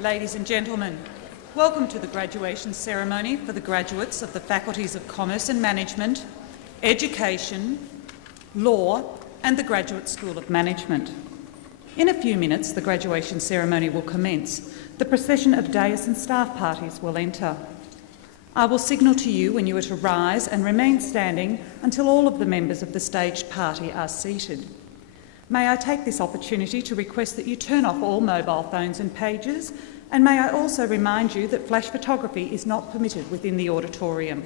Ladies and gentlemen, welcome to the graduation ceremony for the graduates of the Faculties of Commerce and Management, Education, Law and the Graduate School of Management. In a few minutes, the graduation ceremony will commence. The procession of dais and staff parties will enter. I will signal to you when you are to rise and remain standing until all of the members of the staged party are seated. May I take this opportunity to request that you turn off all mobile phones and pages, and may I also remind you that flash photography is not permitted within the auditorium.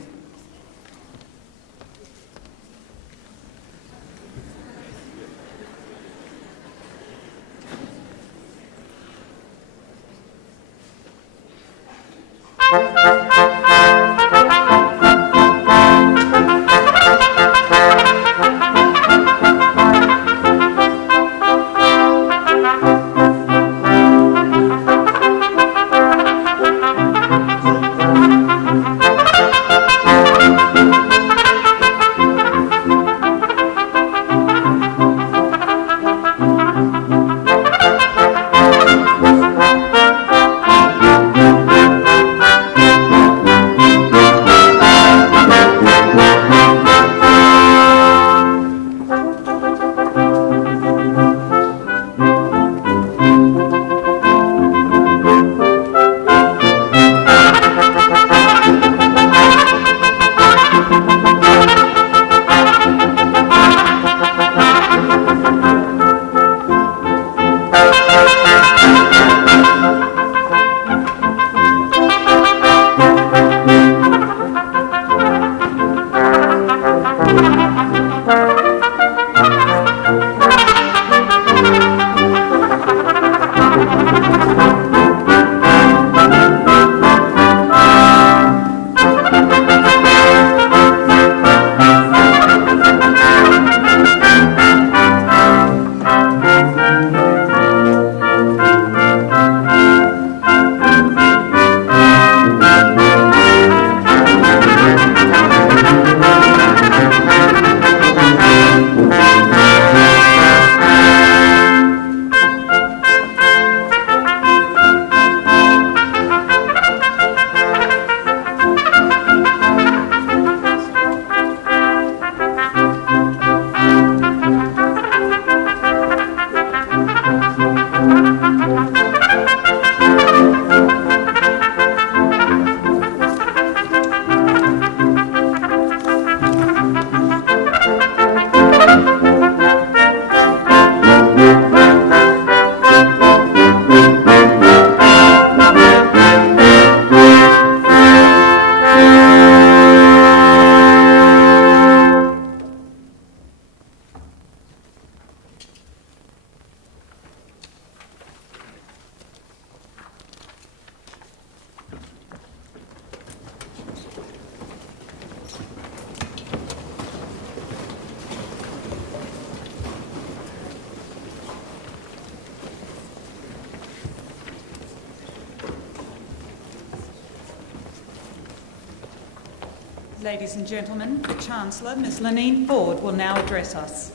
Ladies and gentlemen, the Chancellor, Ms. Lenine Ford, will now address us.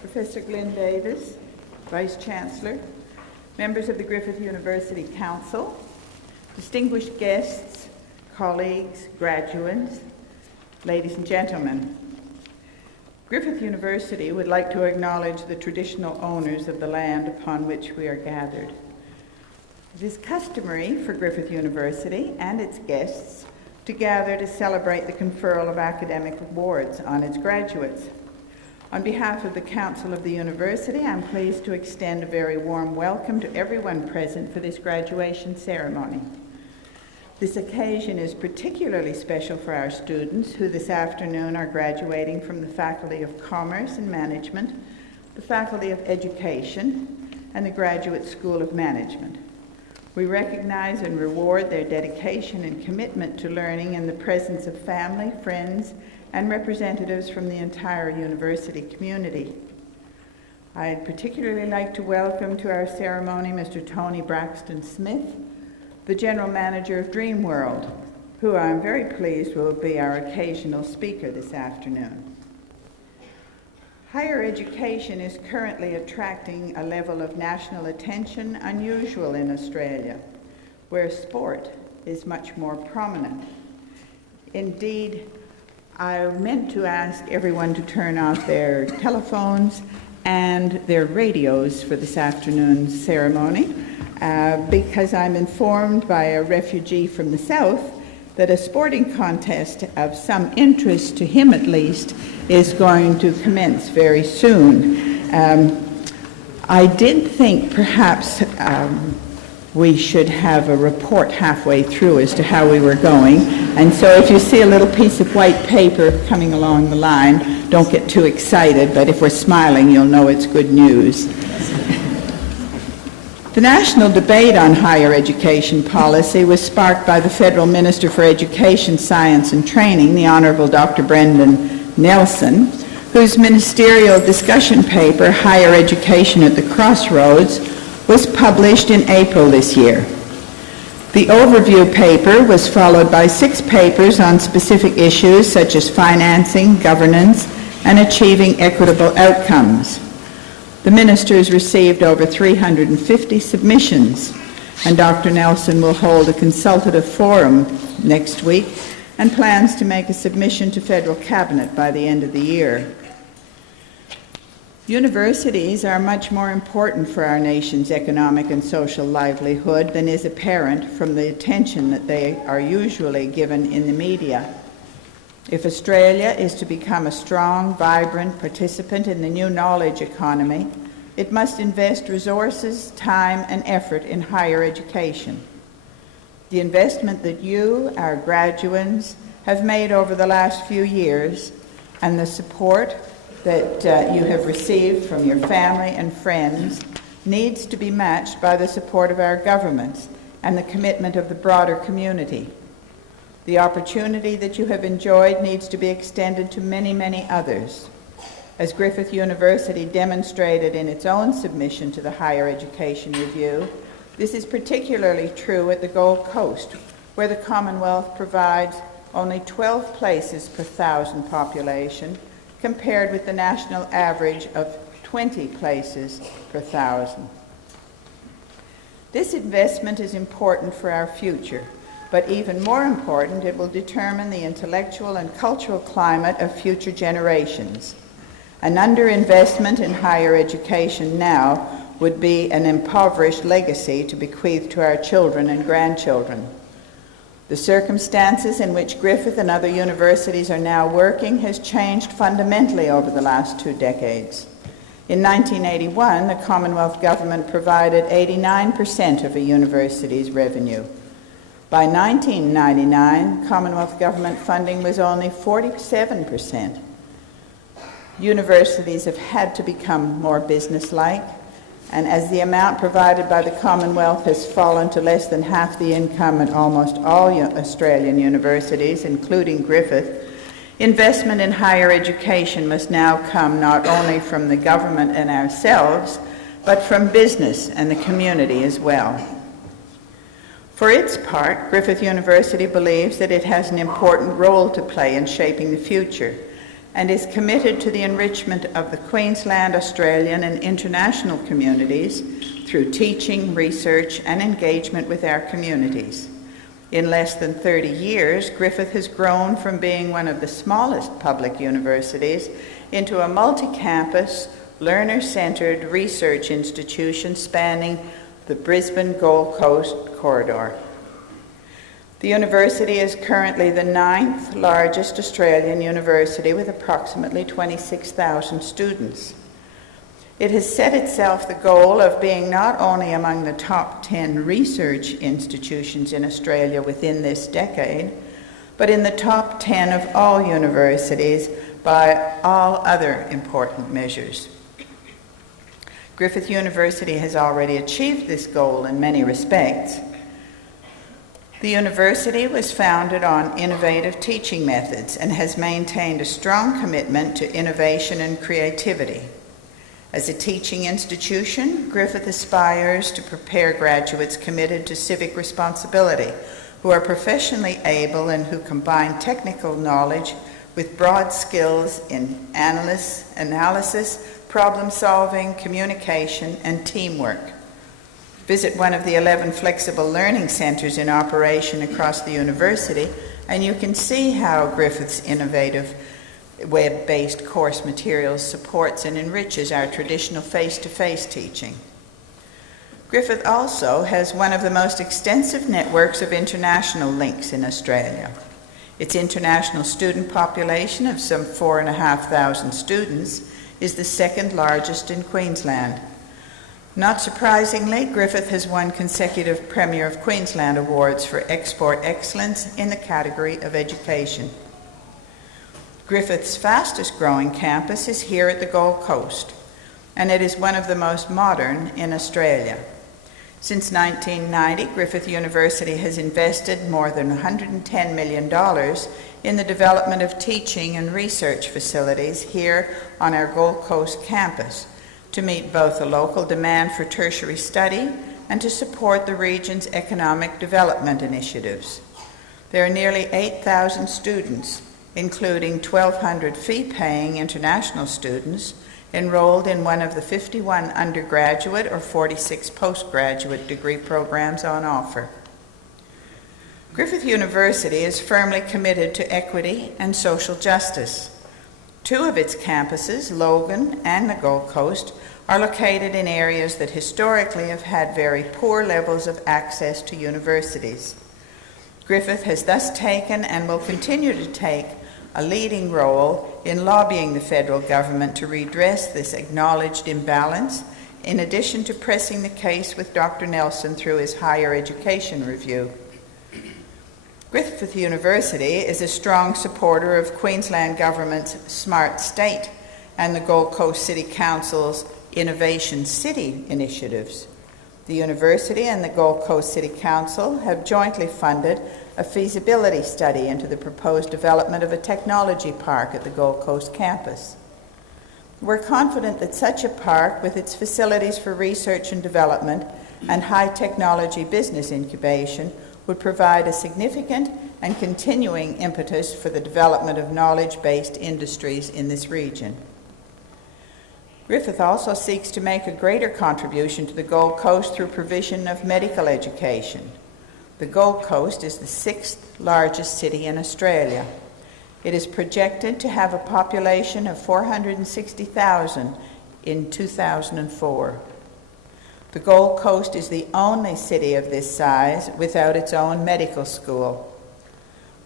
Professor Glyn Davis, Vice-Chancellor, members of the Griffith University Council, distinguished guests, colleagues, graduates, ladies and gentlemen. Griffith University would like to acknowledge the traditional owners of the land upon which we are gathered. It is customary for Griffith University and its guests to gather to celebrate the conferral of academic awards on its graduates. On behalf of the Council of the University, I'm pleased to extend a very warm welcome to everyone present for this graduation ceremony. This occasion is particularly special for our students who this afternoon are graduating from the Faculty of Commerce and Management, the Faculty of Education, and the Graduate School of Management. We recognize and reward their dedication and commitment to learning in the presence of family, friends, and representatives from the entire university community. I'd particularly like to welcome to our ceremony Mr. Tony Braxton Smith, the General Manager of Dreamworld, who I'm very pleased will be our occasional speaker this afternoon. Higher education is currently attracting a level of national attention unusual in Australia, where sport is much more prominent. Indeed, I meant to ask everyone to turn off their telephones and their radios for this afternoon's ceremony, because I'm informed by a refugee from the south that a sporting contest of some interest, to him at least, is going to commence very soon. I did think perhaps we should have a report halfway through as to how we were going, and so if you see a little piece of white paper coming along the line, don't get too excited, but if we're smiling, you'll know it's good news. The national debate on higher education policy was sparked by the Federal Minister for Education, Science and Training, the Honourable Dr. Brendan Nelson, whose ministerial discussion paper, Higher Education at the Crossroads, was published in April this year. The overview paper was followed by 6 papers on specific issues such as financing, governance, and achieving equitable outcomes. The ministers received over 350 submissions, and Dr. Nelson will hold a consultative forum next week and plans to make a submission to Federal Cabinet by the end of the year. Universities are much more important for our nation's economic and social livelihood than is apparent from the attention that they are usually given in the media. If Australia is to become a strong, vibrant participant in the new knowledge economy, it must invest resources, time, and effort in higher education. The investment that you, our graduates, have made over the last few years, and the support that you have received from your family and friends, needs to be matched by the support of our governments and the commitment of the broader community. The opportunity that you have enjoyed needs to be extended to many, many others. As Griffith University demonstrated in its own submission to the Higher Education Review, this is particularly true at the Gold Coast, where the Commonwealth provides only 12 places per 1,000 population, compared with the national average of 20 places per 1,000. This investment is important for our future, but even more important, it will determine the intellectual and cultural climate of future generations. An underinvestment in higher education now would be an impoverished legacy to bequeath to our children and grandchildren. The circumstances in which Griffith and other universities are now working has changed fundamentally over the last 2 decades. In 1981, the Commonwealth Government provided 89% of a university's revenue. By 1999, Commonwealth Government funding was only 47%. Universities have had to become more businesslike, and as the amount provided by the Commonwealth has fallen to less than half the income at almost all Australian universities, including Griffith, investment in higher education must now come not only from the government and ourselves, but from business and the community as well. For its part, Griffith University believes that it has an important role to play in shaping the future, and is committed to the enrichment of the Queensland, Australian and international communities through teaching, research and engagement with our communities. In less than 30 years, Griffith has grown from being one of the smallest public universities into a multi-campus, learner-centred research institution spanning the Brisbane Gold Coast corridor. The university is currently the 9th largest Australian university with approximately 26,000 students. It has set itself the goal of being not only among the top 10 research institutions in Australia within this decade, but in the top 10 of all universities by all other important measures. Griffith University has already achieved this goal in many respects. The university was founded on innovative teaching methods and has maintained a strong commitment to innovation and creativity. As a teaching institution, Griffith aspires to prepare graduates committed to civic responsibility, who are professionally able and who combine technical knowledge with broad skills in analysis, problem-solving, communication, and teamwork. Visit one of the 11 flexible learning centers in operation across the university, and you can see how Griffith's innovative web-based course materials supports and enriches our traditional face-to-face teaching. Griffith also has one of the most extensive networks of international links in Australia. Its international student population of some 4,500 students is the second largest in Queensland. Not surprisingly, Griffith has won consecutive Premier of Queensland awards for export excellence in the category of education. Griffith's fastest growing campus is here at the Gold Coast, and it is one of the most modern in Australia. Since 1990, Griffith University has invested more than $110 million in the development of teaching and research facilities here on our Gold Coast campus to meet both the local demand for tertiary study and to support the region's economic development initiatives. There are nearly 8,000 students, including 1,200 fee-paying international students, enrolled in one of the 51 undergraduate or 46 postgraduate degree programs on offer. Griffith University is firmly committed to equity and social justice. Two of its campuses, Logan and the Gold Coast, are located in areas that historically have had very poor levels of access to universities. Griffith has thus taken and will continue to take a leading role in lobbying the federal government to redress this acknowledged imbalance, in addition to pressing the case with Dr. Nelson through his higher education review. Griffith University is a strong supporter of Queensland Government's Smart State and the Gold Coast City Council's Innovation City initiatives. The university and the Gold Coast City Council have jointly funded a feasibility study into the proposed development of a technology park at the Gold Coast campus. We're confident that such a park, with its facilities for research and development and high technology business incubation, would provide a significant and continuing impetus for the development of knowledge-based industries in this region. Griffith also seeks to make a greater contribution to the Gold Coast through provision of medical education. The Gold Coast is the 6th largest city in Australia. It is projected to have a population of 460,000 in 2004. The Gold Coast is the only city of this size without its own medical school.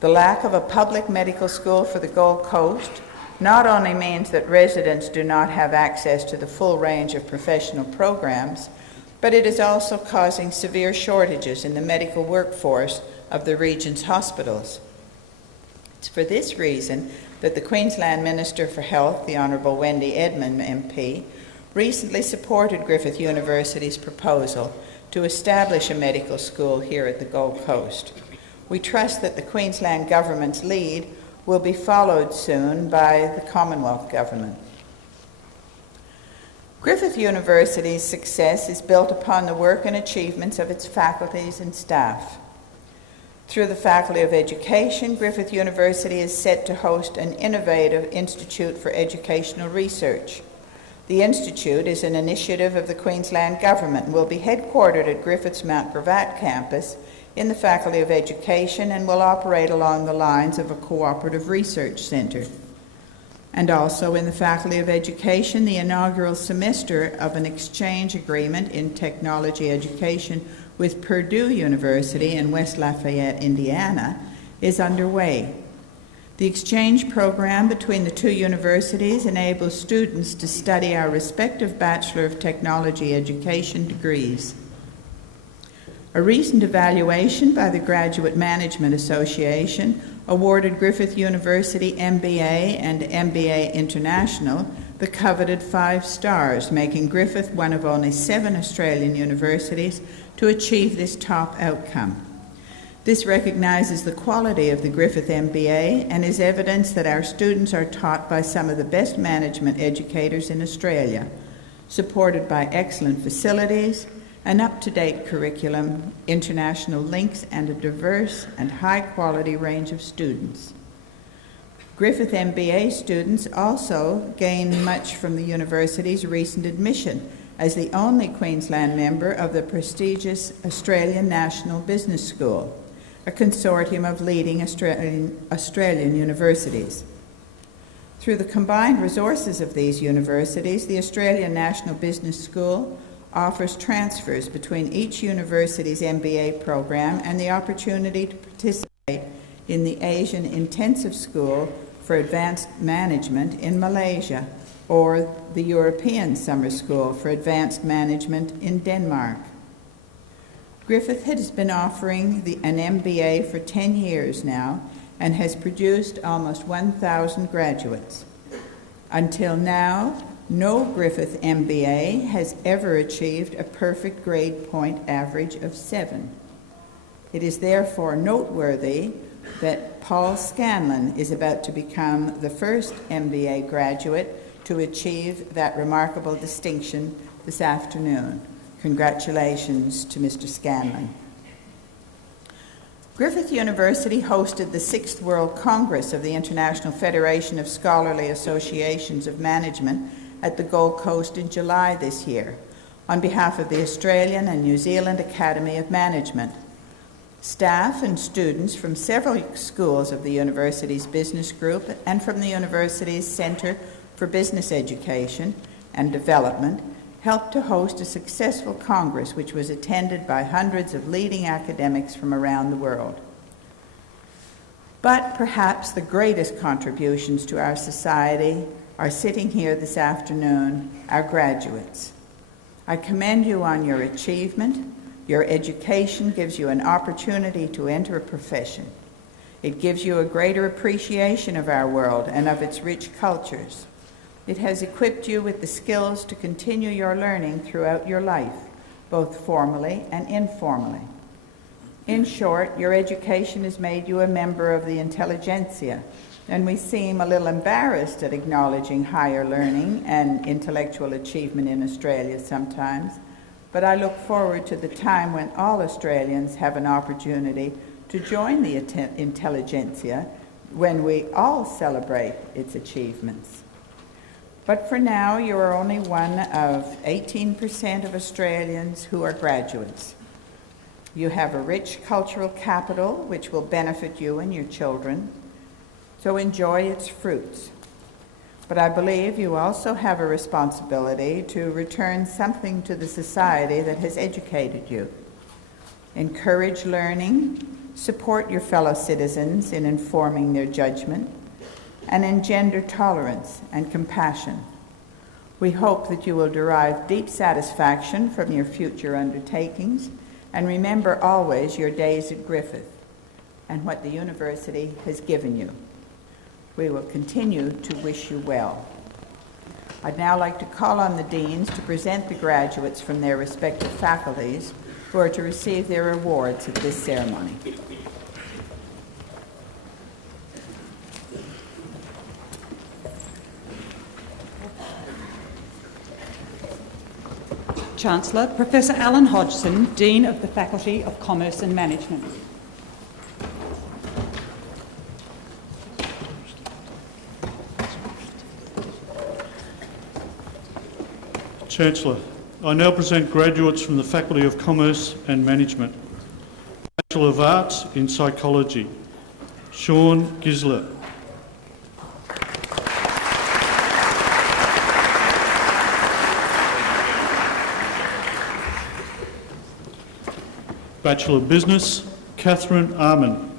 The lack of a public medical school for the Gold Coast not only means that residents do not have access to the full range of professional programs, but it is also causing severe shortages in the medical workforce of the region's hospitals. It's for this reason that the Queensland Minister for Health, the Honourable Wendy Edmund MP, recently supported Griffith University's proposal to establish a medical school here at the Gold Coast. We trust that the Queensland Government's lead will be followed soon by the Commonwealth Government. Griffith University's success is built upon the work and achievements of its faculties and staff. Through the Faculty of Education, Griffith University is set to host an innovative Institute for Educational Research. The Institute is an initiative of the Queensland Government and will be headquartered at Griffith's Mount Gravatt campus in the Faculty of Education and will operate along the lines of a cooperative research centre. And also in the Faculty of Education, the inaugural semester of an exchange agreement in technology education with Purdue University in West Lafayette, Indiana, is underway. The exchange program between the two universities enables students to study our respective Bachelor of Technology education degrees. A recent evaluation by the Graduate Management Association awarded Griffith University MBA and MBA International the coveted 5 stars, making Griffith one of only 7 Australian universities to achieve this top outcome. This recognises the quality of the Griffith MBA and is evidence that our students are taught by some of the best management educators in Australia, supported by excellent facilities, an up-to-date curriculum, international links, and a diverse and high-quality range of students. Griffith MBA students also gain much from the university's recent admission as the only Queensland member of the prestigious Australian National Business School, a consortium of leading Australian universities. Through the combined resources of these universities, the Australian National Business School offers transfers between each university's MBA program and the opportunity to participate in the Asian Intensive School for Advanced Management in Malaysia, or the European Summer School for Advanced Management in Denmark. Griffith has been offering an MBA for 10 years now and has produced almost 1,000 graduates. Until now, no Griffith MBA has ever achieved a perfect grade point average of 7. It is therefore noteworthy that Paul Scanlon is about to become the first MBA graduate to achieve that remarkable distinction this afternoon. Congratulations to Mr. Scanlon. Griffith University hosted the 6th World Congress of the International Federation of Scholarly Associations of Management at the Gold Coast in July this year, on behalf of the Australian and New Zealand Academy of Management. Staff and students from several schools of the university's business group and from the university's Centre for Business Education and Development helped to host a successful congress which was attended by hundreds of leading academics from around the world. But perhaps the greatest contributions to our society are sitting here this afternoon, our graduates. I commend you on your achievement. Your education gives you an opportunity to enter a profession. It gives you a greater appreciation of our world and of its rich cultures. It has equipped you with the skills to continue your learning throughout your life, both formally and informally. In short, your education has made you a member of the intelligentsia, and we seem a little embarrassed at acknowledging higher learning and intellectual achievement in Australia sometimes, but I look forward to the time when all Australians have an opportunity to join the intelligentsia, when we all celebrate its achievements. But for now, you are only one of 18% of Australians who are graduates. You have a rich cultural capital which will benefit you and your children, so enjoy its fruits. But I believe you also have a responsibility to return something to the society that has educated you. Encourage learning, support your fellow citizens in informing their judgment, and engender tolerance and compassion. We hope that you will derive deep satisfaction from your future undertakings, and remember always your days at Griffith and what the university has given you. We will continue to wish you well. I'd now like to call on the deans to present the graduates from their respective faculties who are to receive their awards at this ceremony. Chancellor, Professor Alan Hodgson, Dean of the Faculty of Commerce and Management. Chancellor, I now present graduates from the Faculty of Commerce and Management. Bachelor of Arts in Psychology, Sean Gisler. Bachelor of Business, Catherine Arman.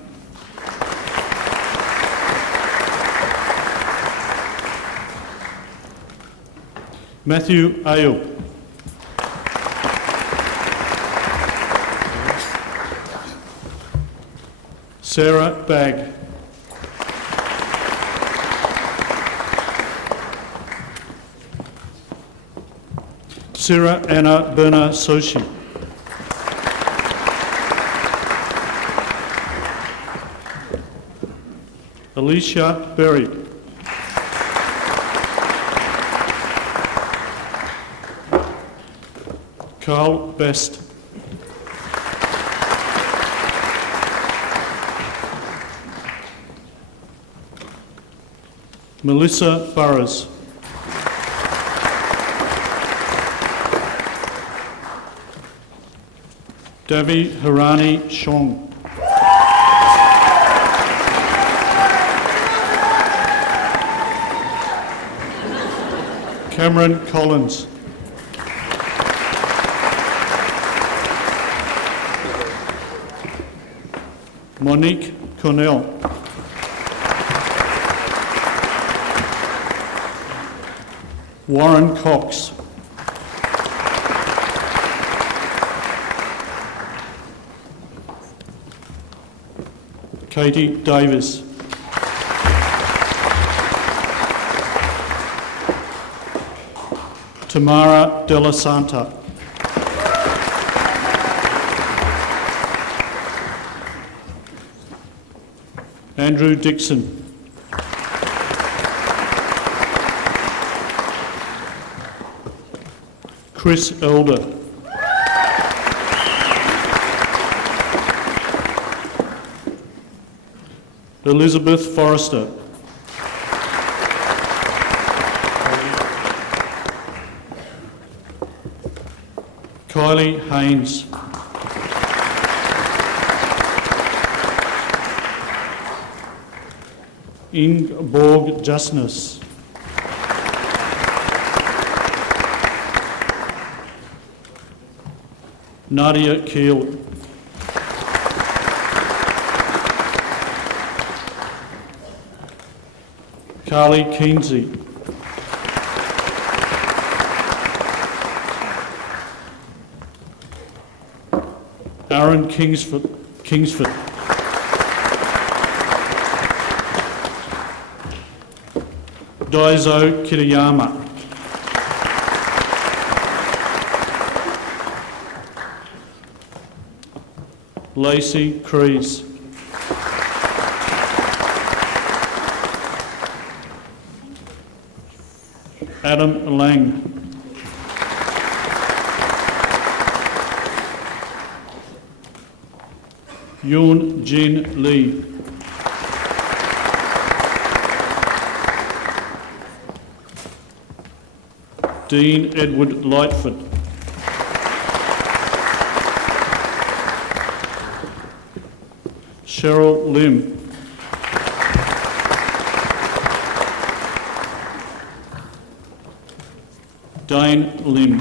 Matthew Ayub. Sarah Bagg. Sarah Anna Berna Soshi. Alicia Berry. Carl Best. Melissa Burrows. Davi Harani Shong. Cameron Collins. Monique Cornell. Warren Cox. Katie Davis. Tamara Della Santa. Andrew Dixon. Chris Elder. Elizabeth Forrester. Kylie Haynes. Ingeborg Justness. Nadia Keel. Carly Keensey. Aaron Kingsford. Daiso Kitayama. Lacey Crees. Adam Lang. Yoon Jin Lee. Dean Edward Lightfoot. Cheryl Lim. Dane Lim.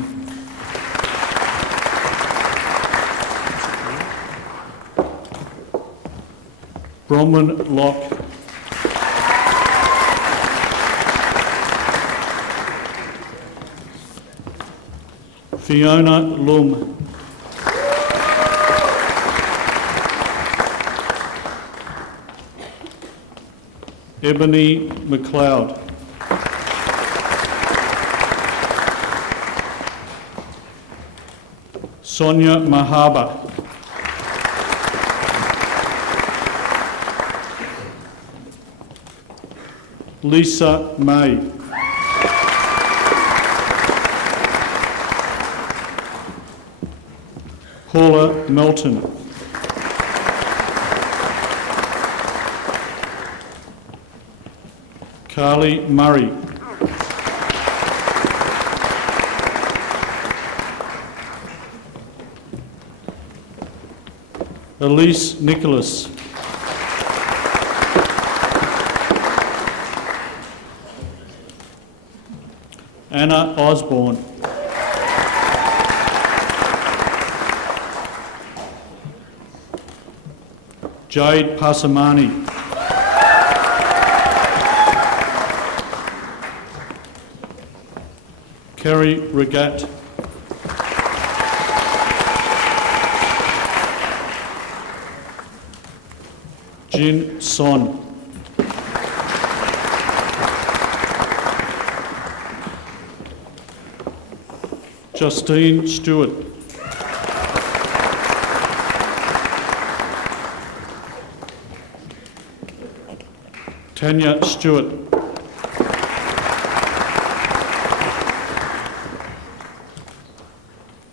Bronwyn Locke. Fiona Lum. Ebony McLeod. Sonia Mahaba. Lisa May. Paula Melton. Carly Murray. Elise Nicholas. Anna Osborne. Jade Pasamani. Kerry Regat. Jin Son. Justine Stewart. Tanya Stewart.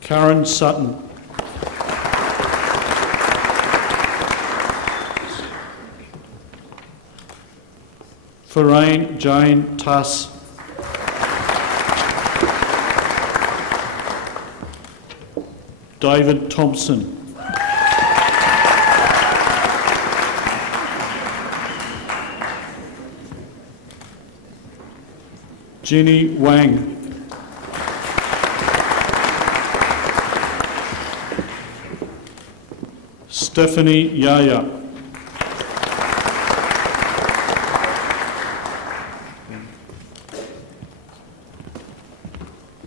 Karen Sutton. Farane Jane Tuss. David Thompson. Ginny Wang. Stephanie Yaya.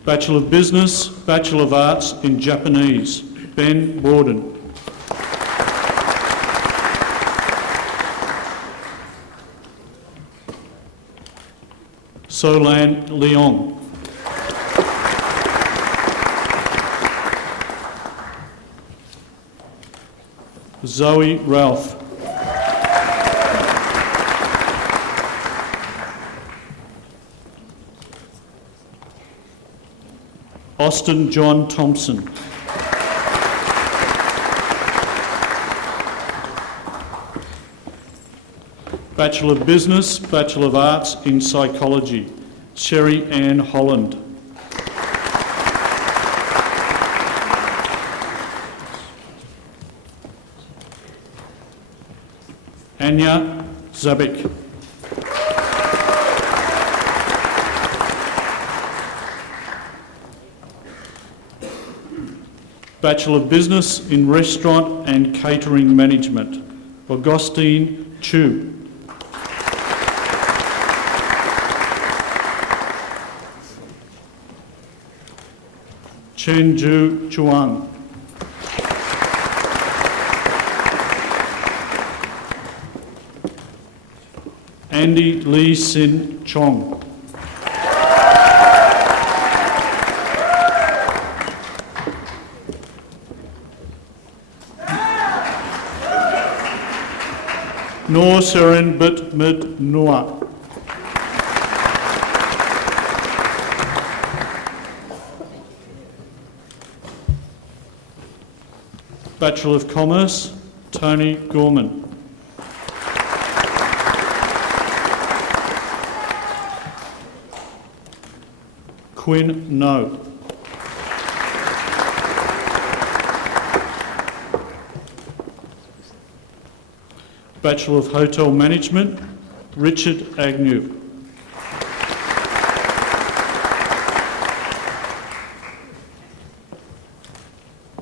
Bachelor of Business, Bachelor of Arts in Japanese, Ben Borden. Solan Leong. Zoe Ralph. Austin John Thompson. Bachelor of Business, Bachelor of Arts in Psychology, Sherry Ann Holland. Anya Zabik. Bachelor of Business in Restaurant and Catering Management, Augustine Chu. Chen Ju Chuang. Andy Lee Sin Chong. Noor Seren Bit Mid Noah. Bachelor of Commerce, Tony Gorman. Quinn No. Bachelor of Hotel Management, Richard Agnew.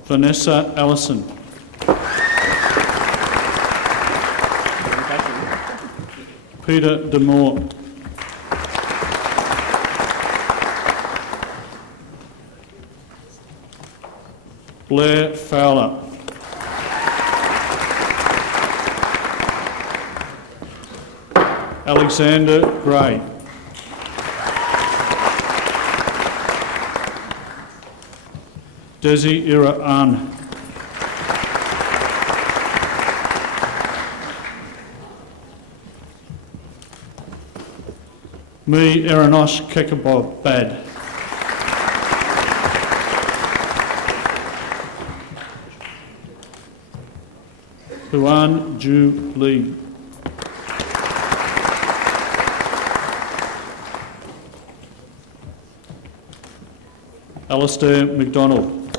Vanessa Allison. Peter Demore. Blair Fowler. Alexander Gray. Desi Ira An. Me Eranosh Kekabob Bad. Huan Ju Lee. Alistair McDonald.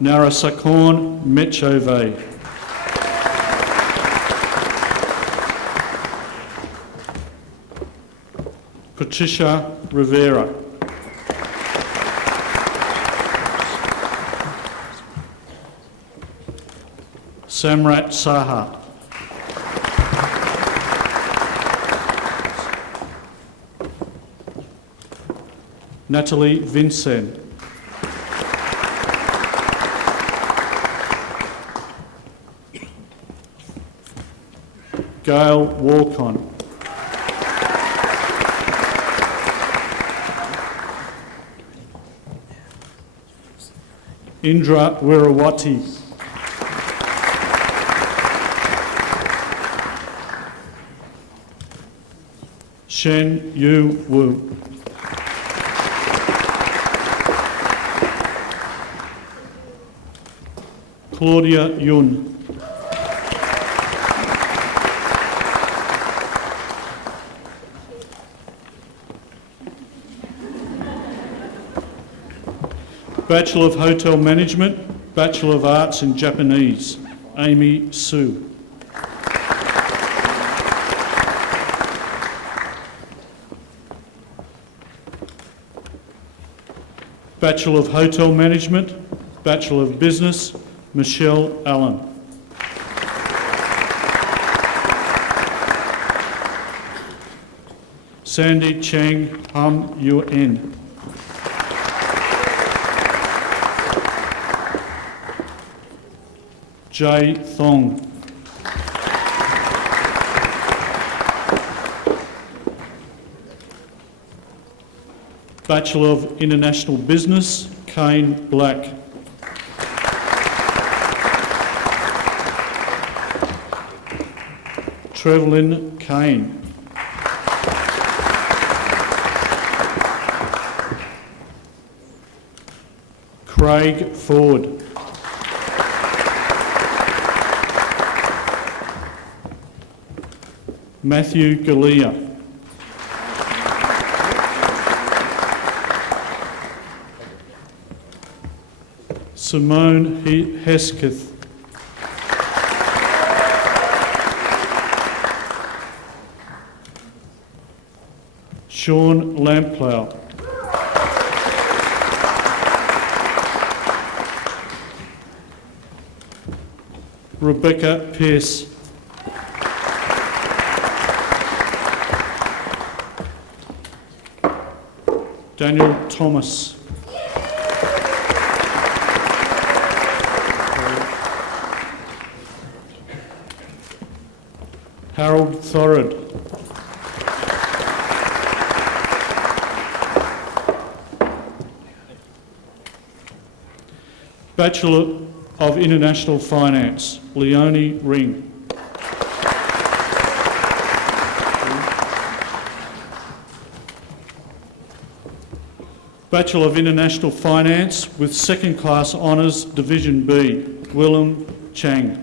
Narasakorn Mechove. Patricia Rivera. Samrat Saha. Natalie Vincent. Gail Walcon. Indra Wirawati. Shen Yu Wu. Claudia Yun. Bachelor of Hotel Management, Bachelor of Arts in Japanese, Amy Su. Bachelor of Hotel Management, Bachelor of Business, Michelle Allen. Sandy Chang Hum Yuen. Jay Thong. Bachelor of International Business, Kane Black. Trevlyn Kane. Craig Ford. Matthew Galea. Simone Hesketh. Sean Lamplow. Rebecca Pearce. Daniel Thomas. Harold Thorod. Bachelor of International Finance, Leonie Ring. Bachelor of International Finance with Second Class Honours, Division B, Willem Chang.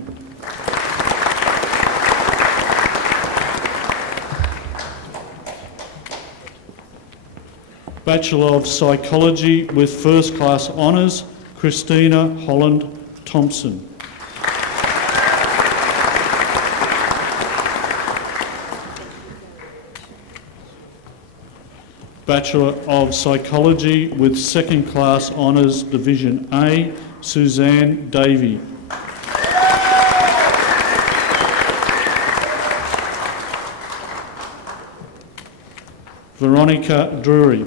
Bachelor of Psychology with First Class Honours, Christina Holland Thompson. Bachelor of Psychology with Second Class Honours, Division A, Suzanne Davey. Veronica Drury.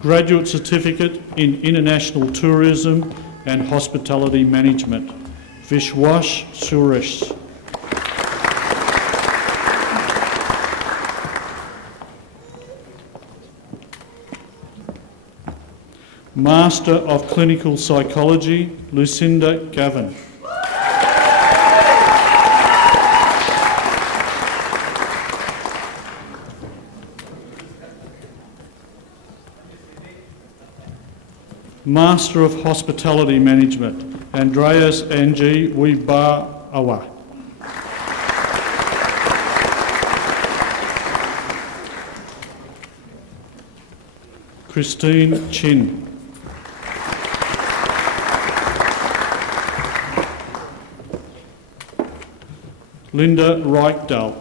Graduate Certificate in International Tourism and Hospitality Management, Vishwash Suresh. Master of Clinical Psychology, Lucinda Gavin. Master of Hospitality Management, Andreas Angie Wibarawa. Christine Chin. Linda Reichdahl.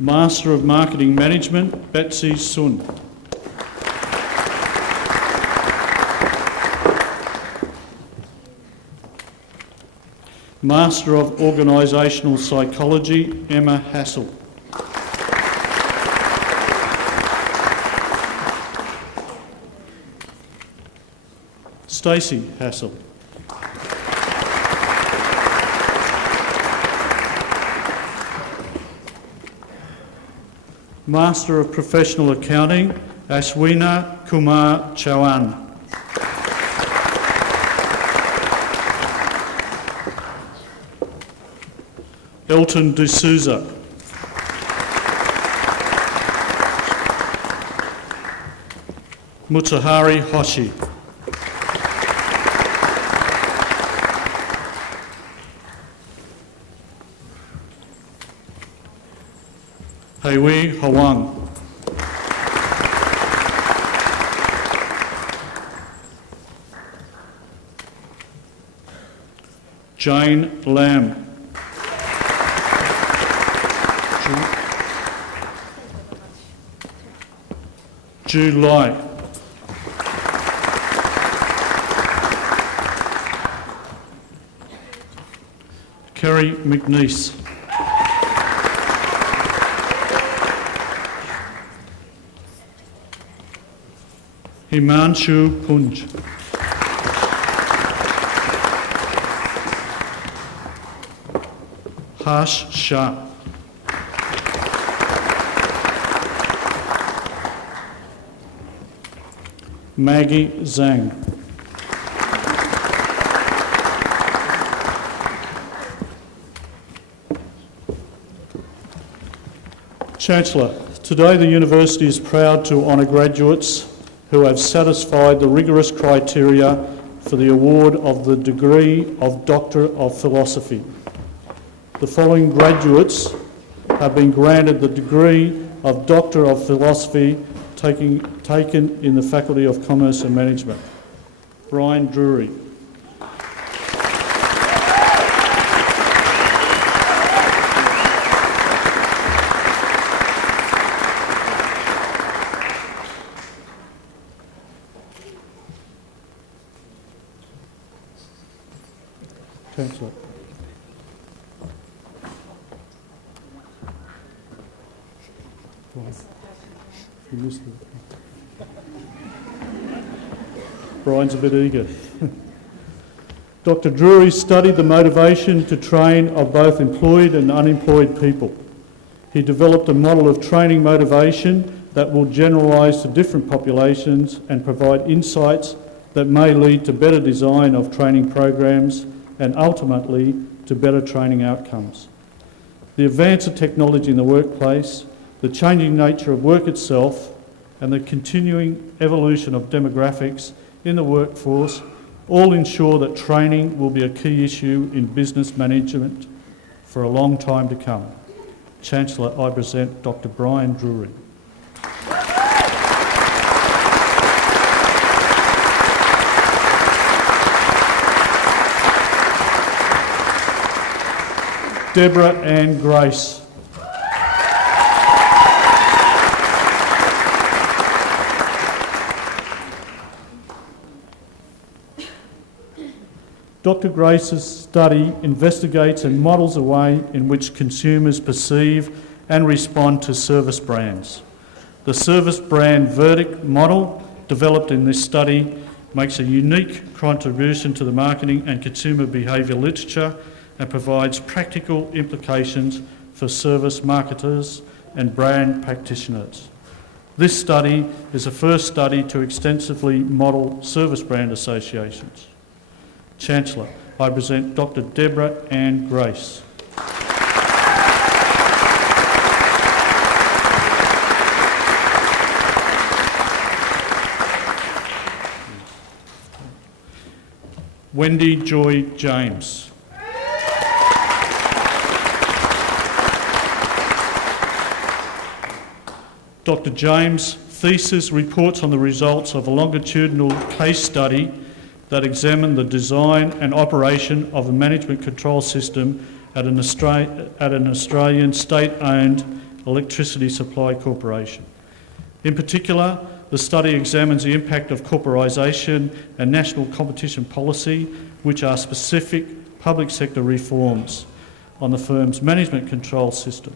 Master of Marketing Management, Betsy Sun. Master of Organisational Psychology, Emma Hassel. Stacey Hassel. Master of Professional Accounting, Ashwina Kumar Chauhan. Elton D'Souza. Mutahari Hoshi. Heiwei Hwang. Jane Lam. Ju Lai. Kerry McNeese. Himanshu Punj. Harsh Shah. Maggie Zhang. Chancellor, today the University is proud to honour graduates who have satisfied the rigorous criteria for the award of the degree of Doctor of Philosophy. The following graduates have been granted the degree of Doctor of Philosophy taken in the Faculty of Commerce and Management. Brian Drury. Chancellor. You missed it. Brian's a bit eager. Dr. Drury studied the motivation to train of both employed and unemployed people. He developed a model of training motivation that will generalise to different populations and provide insights that may lead to better design of training programs and ultimately to better training outcomes. The advance of technology in the workplace, the changing nature of work itself, and the continuing evolution of demographics in the workforce all ensure that training will be a key issue in business management for a long time to come. Chancellor, I present Dr. Brian Drury. Deborah Ann Grace. Dr. Grace's study investigates and models a way in which consumers perceive and respond to service brands. The service brand verdict model developed in this study makes a unique contribution to the marketing and consumer behaviour literature and provides practical implications for service marketers and brand practitioners. This study is the first study to extensively model service brand associations. Chancellor, I present Dr. Deborah Ann Grace. Wendy Joy James. Dr. James' thesis reports on the results of a longitudinal case study that examined the design and operation of a management control system at an Australian state-owned electricity supply corporation. In particular, the study examines the impact of corporatisation and national competition policy, which are specific public sector reforms, on the firm's management control system.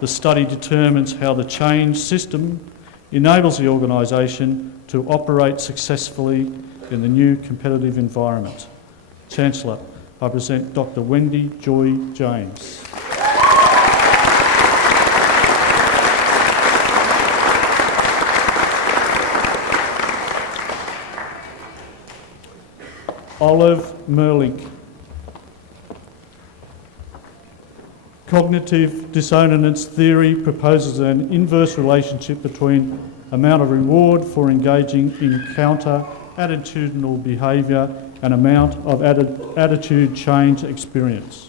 The study determines how the changed system enables the organisation to operate successfully in the new competitive environment. Chancellor, I present Dr. Wendy Joy James. Olive Merlink. Cognitive dissonance theory proposes an inverse relationship between amount of reward for engaging in counter-attitudinal behaviour and amount of attitude change experience.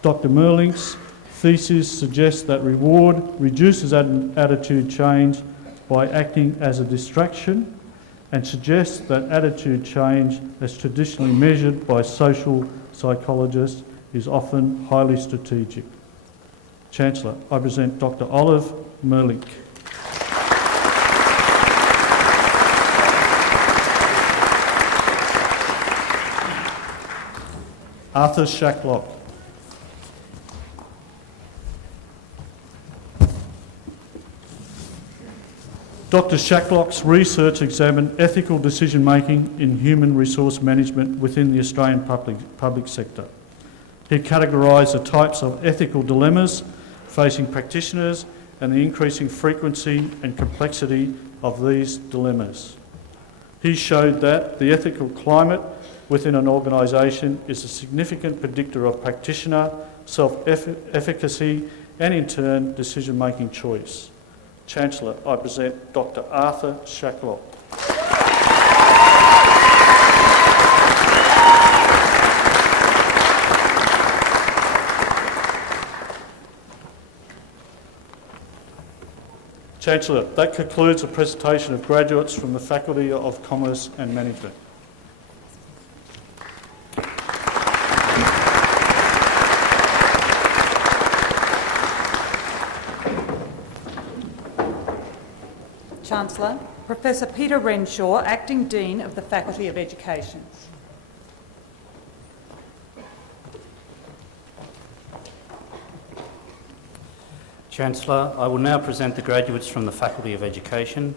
Dr. Merlink's thesis suggests that reward reduces attitude change by acting as a distraction and suggests that attitude change, as traditionally measured by social psychologists, is often highly strategic. Chancellor, I present Dr. Olive Merlink. Arthur Shacklock. Dr. Shacklock's research examined ethical decision-making in human resource management within the Australian public sector. He categorised the types of ethical dilemmas facing practitioners and the increasing frequency and complexity of these dilemmas. He showed that the ethical climate within an organisation is a significant predictor of practitioner self-efficacy and, in turn, decision-making choice. Chancellor, I present Dr. Arthur Shacklock. Chancellor, that concludes the presentation of graduates from the Faculty of Commerce and Management. Chancellor, Professor Peter Renshaw, Acting Dean of the Faculty of Education. Chancellor, I will now present the graduates from the Faculty of Education.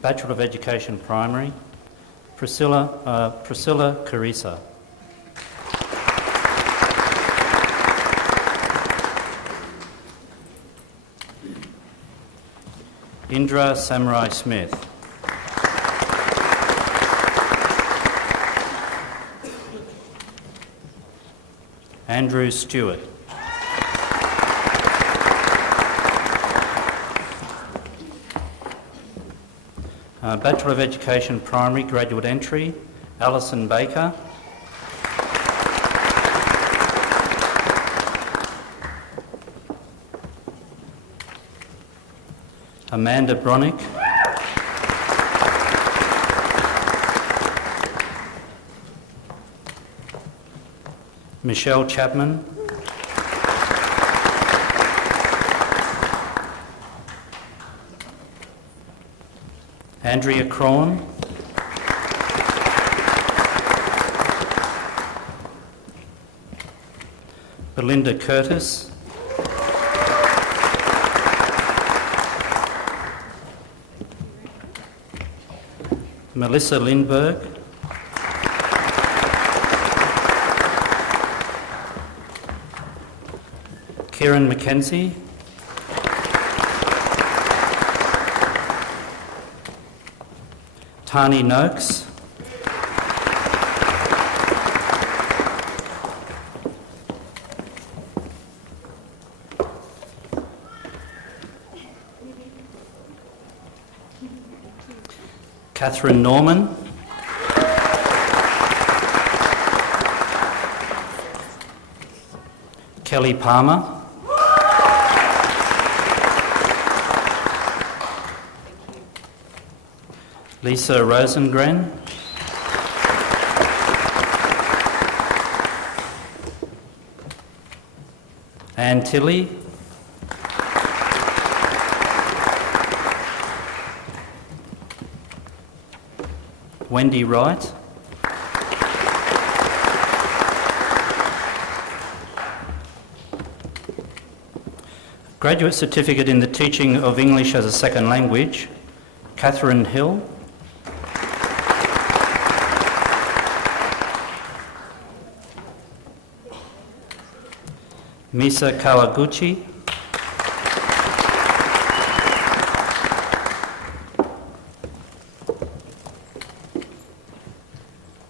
Bachelor of Education Primary, Priscilla Carissa. Indra Samurai Smith. Andrew Stewart. Bachelor of Education Primary Graduate Entry, Alison Baker. Amanda Bronick. Michelle Chapman. Andrea Cron. Belinda Curtis. Melissa Lindberg. Kieran McKenzie. Tani Noakes. Catherine Norman. Kelly Palmer. Lisa Rosengren. Anne Tilley. Wendy Wright. Graduate Certificate in the Teaching of English as a Second Language, Catherine Hill. Misa Kawaguchi.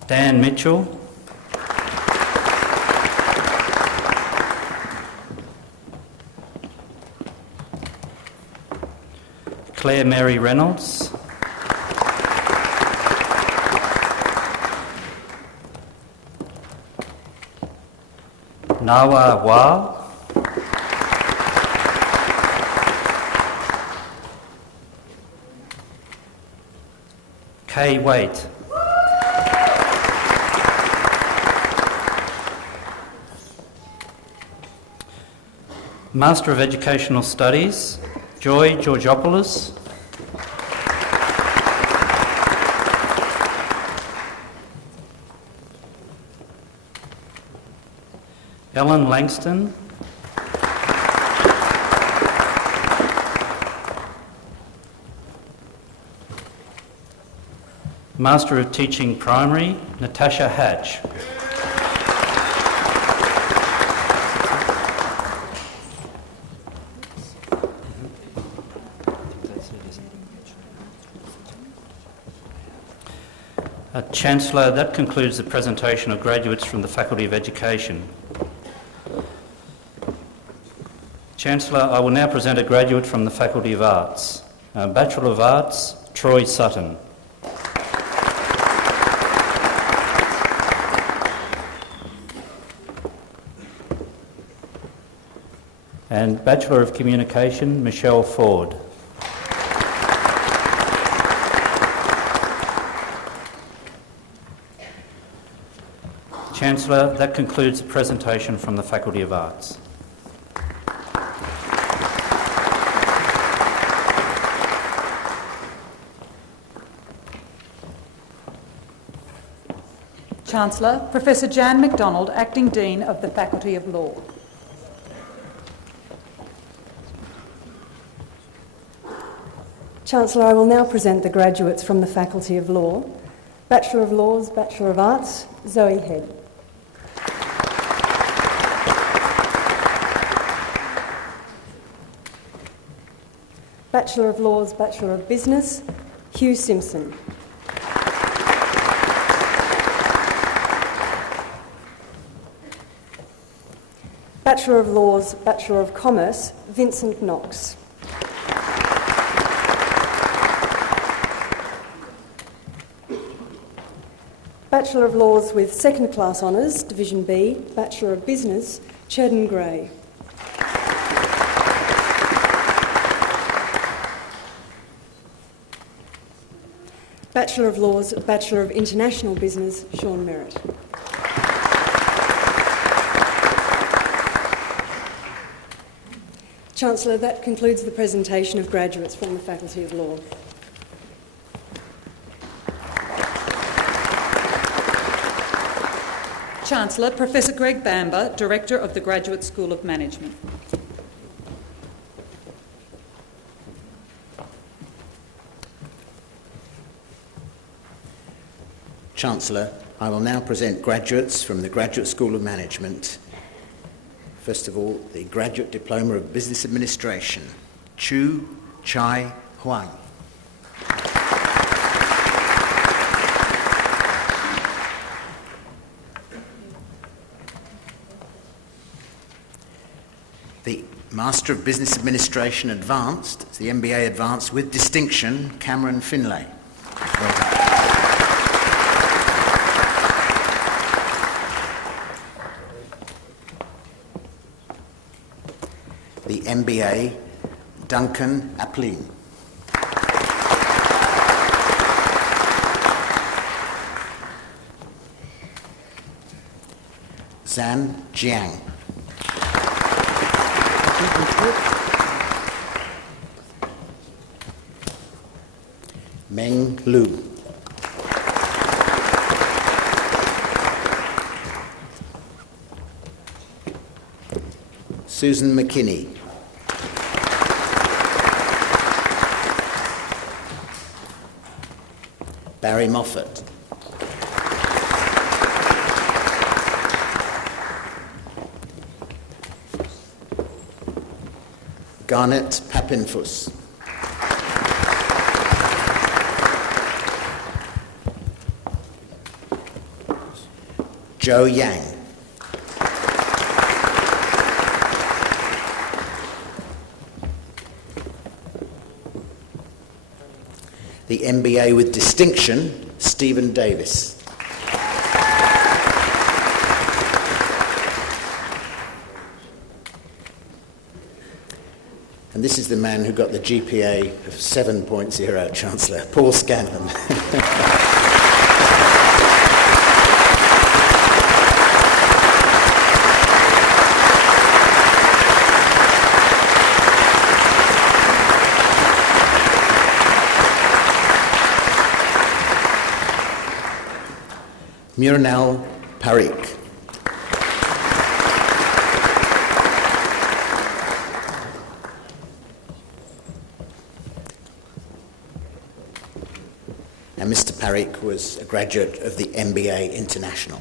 Dan Mitchell. Claire Mary Reynolds. Nawa Wa. Kay Waite. Master of Educational Studies, Joy Georgopoulos. Ellen Langston. Master of Teaching Primary, Natasha Hatch. Chancellor, that concludes the presentation of graduates from the Faculty of Education. Chancellor, I will now present a graduate from the Faculty of Arts. Bachelor of Arts, Troy Sutton. And Bachelor of Communication, Michelle Ford. Chancellor, that concludes the presentation from the Faculty of Arts. Chancellor, Professor Jan MacDonald, Acting Dean of the Faculty of Law. Chancellor, I will now present the graduates from the Faculty of Law. Bachelor of Laws, Bachelor of Arts, Zoe Head. Bachelor of Laws, Bachelor of Business, Hugh Simpson. Bachelor of Laws, Bachelor of Commerce, Vincent Knox. Bachelor of Laws with Second Class Honours, Division B, Bachelor of Business, Cherden Gray. Bachelor of Laws, Bachelor of International Business, Sean Merritt. Chancellor, that concludes the presentation of graduates from the Faculty of Law. Chancellor, Professor Greg Bamber, Director of the Graduate School of Management. Chancellor, I will now present graduates from the Graduate School of Management. First of all, the Graduate Diploma of Business Administration, Chu Chai Huang. The Master of Business Administration Advanced, the MBA Advanced with Distinction, Cameron Finlay. Well done. The MBA, Duncan Appleen. Zan Jiang. Meng Lu. Susan McKinney. Barry Moffat. Garnet Papinfus. Joe Yang. the MBA with distinction, Stephen Davis. And this is the man who got the GPA of 7.0, Chancellor, Paul Scanlon. Murnal Parikh. And Mr. Parikh was a graduate of the MBA International.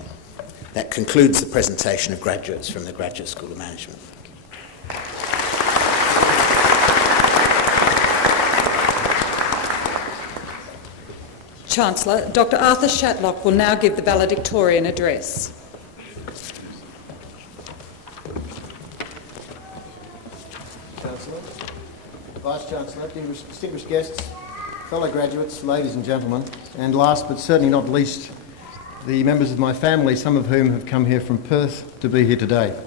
That concludes the presentation of graduates from the Graduate School of Management. Chancellor, Dr Arthur Shatlock will now give the valedictorian address. Chancellor, Vice-Chancellor, distinguished guests, fellow graduates, ladies and gentlemen, and last but certainly not least, the members of my family, some of whom have come here from Perth to be here today.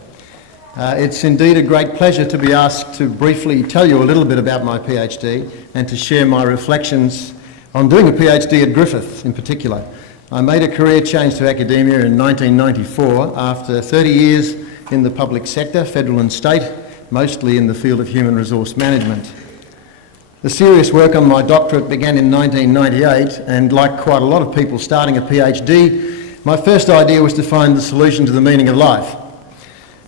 It's indeed a great pleasure to be asked to briefly tell you a little bit about my PhD and to share my reflections on doing a PhD at Griffith in particular. I made a career change to academia in 1994 after 30 years in the public sector, federal and state, mostly in the field of human resource management. The serious work on my doctorate began in 1998, and like quite a lot of people starting a PhD, my first idea was to find the solution to the meaning of life.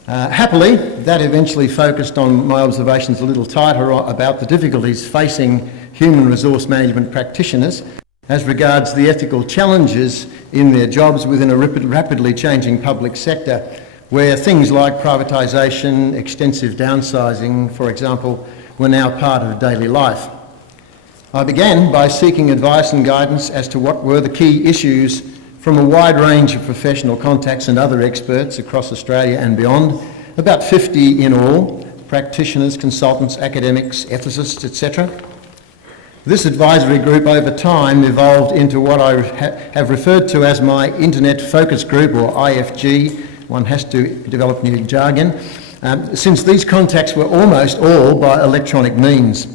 Happily, that eventually focused on my observations a little tighter about the difficulties facing human resource management practitioners as regards the ethical challenges in their jobs within a rapidly changing public sector, where things like privatisation, extensive downsizing, for example, were now part of daily life. I began by seeking advice and guidance as to what were the key issues from a wide range of professional contacts and other experts across Australia and beyond, about 50 in all, practitioners, consultants, academics, ethicists, etc. This advisory group over time evolved into what I have referred to as my Internet Focus Group, or IFG. One has to develop new jargon, since these contacts were almost all by electronic means.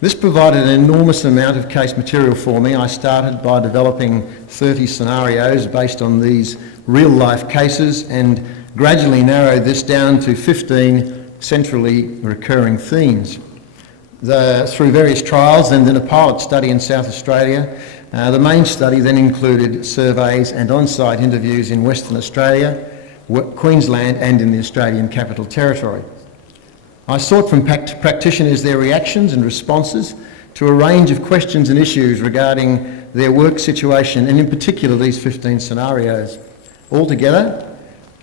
This provided an enormous amount of case material for me. I started by developing 30 scenarios based on these real-life cases and gradually narrowed this down to 15 centrally recurring themes. Through various trials and then a pilot study in South Australia, the main study then included surveys and on-site interviews in Western Australia, Queensland and in the Australian Capital Territory. I sought from practitioners their reactions and responses to a range of questions and issues regarding their work situation, and in particular these 15 scenarios. Altogether,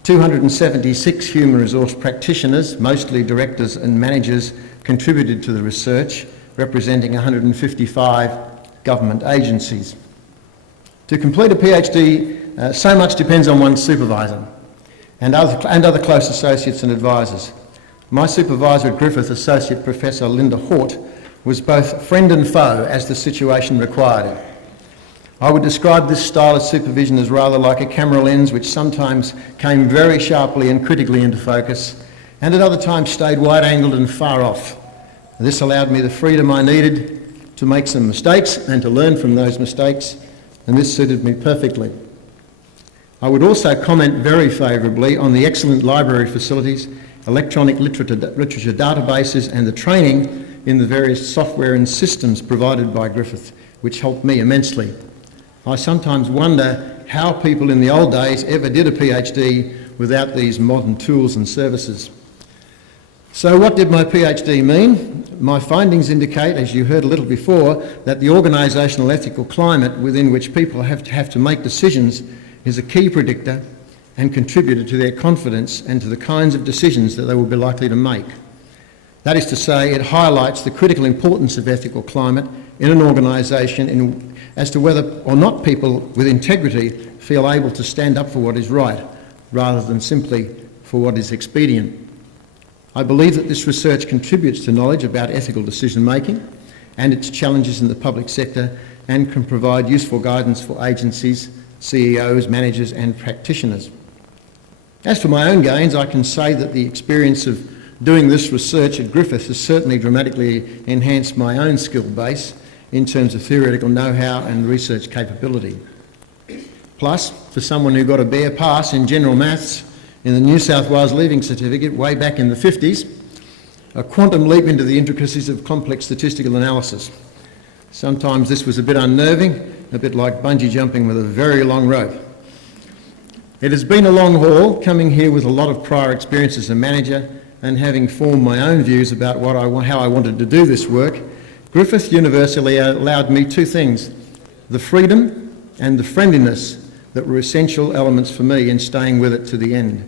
276 human resource practitioners, mostly directors and managers, contributed to the research, representing 155 government agencies. To complete a PhD, so much depends on one's supervisor and other close associates and advisors. My supervisor at Griffith, Associate Professor Linda Hort, was both friend and foe as the situation required it. I would describe this style of supervision as rather like a camera lens, which sometimes came very sharply and critically into focus, and at other times stayed wide-angled and far off. This allowed me the freedom I needed to make some mistakes and to learn from those mistakes, and this suited me perfectly. I would also comment very favourably on the excellent library facilities, electronic literature databases and the training in the various software and systems provided by Griffith, which helped me immensely. I sometimes wonder how people in the old days ever did a PhD without these modern tools and services. So what did my PhD mean? My findings indicate, as you heard a little before, that the organisational ethical climate within which people have to make decisions is a key predictor and contributor to their confidence and to the kinds of decisions that they will be likely to make. That is to say, it highlights the critical importance of ethical climate in an organisation as to whether or not people with integrity feel able to stand up for what is right, rather than simply for what is expedient. I believe that this research contributes to knowledge about ethical decision making and its challenges in the public sector, and can provide useful guidance for agencies, CEOs, managers and practitioners. As for my own gains, I can say that the experience of doing this research at Griffith has certainly dramatically enhanced my own skill base in terms of theoretical know-how and research capability. Plus, for someone who got a bare pass in general maths in the New South Wales Leaving Certificate way back in the 50s, a quantum leap into the intricacies of complex statistical analysis. Sometimes this was a bit unnerving, a bit like bungee jumping with a very long rope. It has been a long haul, coming here with a lot of prior experience as a manager and having formed my own views about how I wanted to do this work. Griffith University allowed me two things: the freedom and the friendliness that were essential elements for me in staying with it to the end.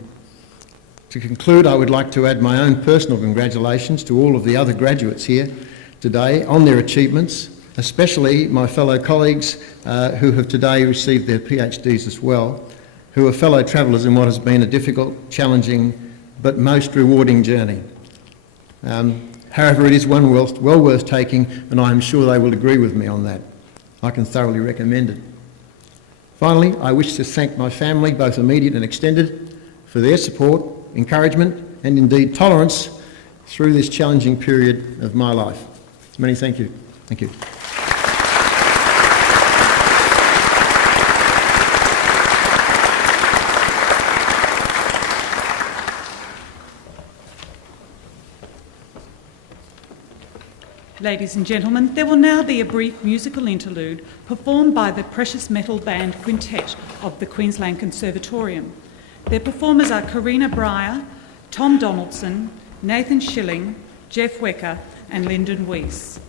To conclude, I would like to add my own personal congratulations to all of the other graduates here today on their achievements, especially my fellow colleagues who have today received their PhDs as well, who are fellow travellers in what has been a difficult, challenging but most rewarding journey. However, it is one well worth taking, and I am sure they will agree with me on that. I can thoroughly recommend it. Finally, I wish to thank my family, both immediate and extended, for their support, encouragement and indeed tolerance through this challenging period of my life. Many thank you. Thank you. Ladies and gentlemen, there will now be a brief musical interlude performed by the Precious Metal Band Quintet of the Queensland Conservatorium. Their performers are Karina Breyer, Tom Donaldson, Nathan Schilling, Jeff Wecker and Lyndon Weiss.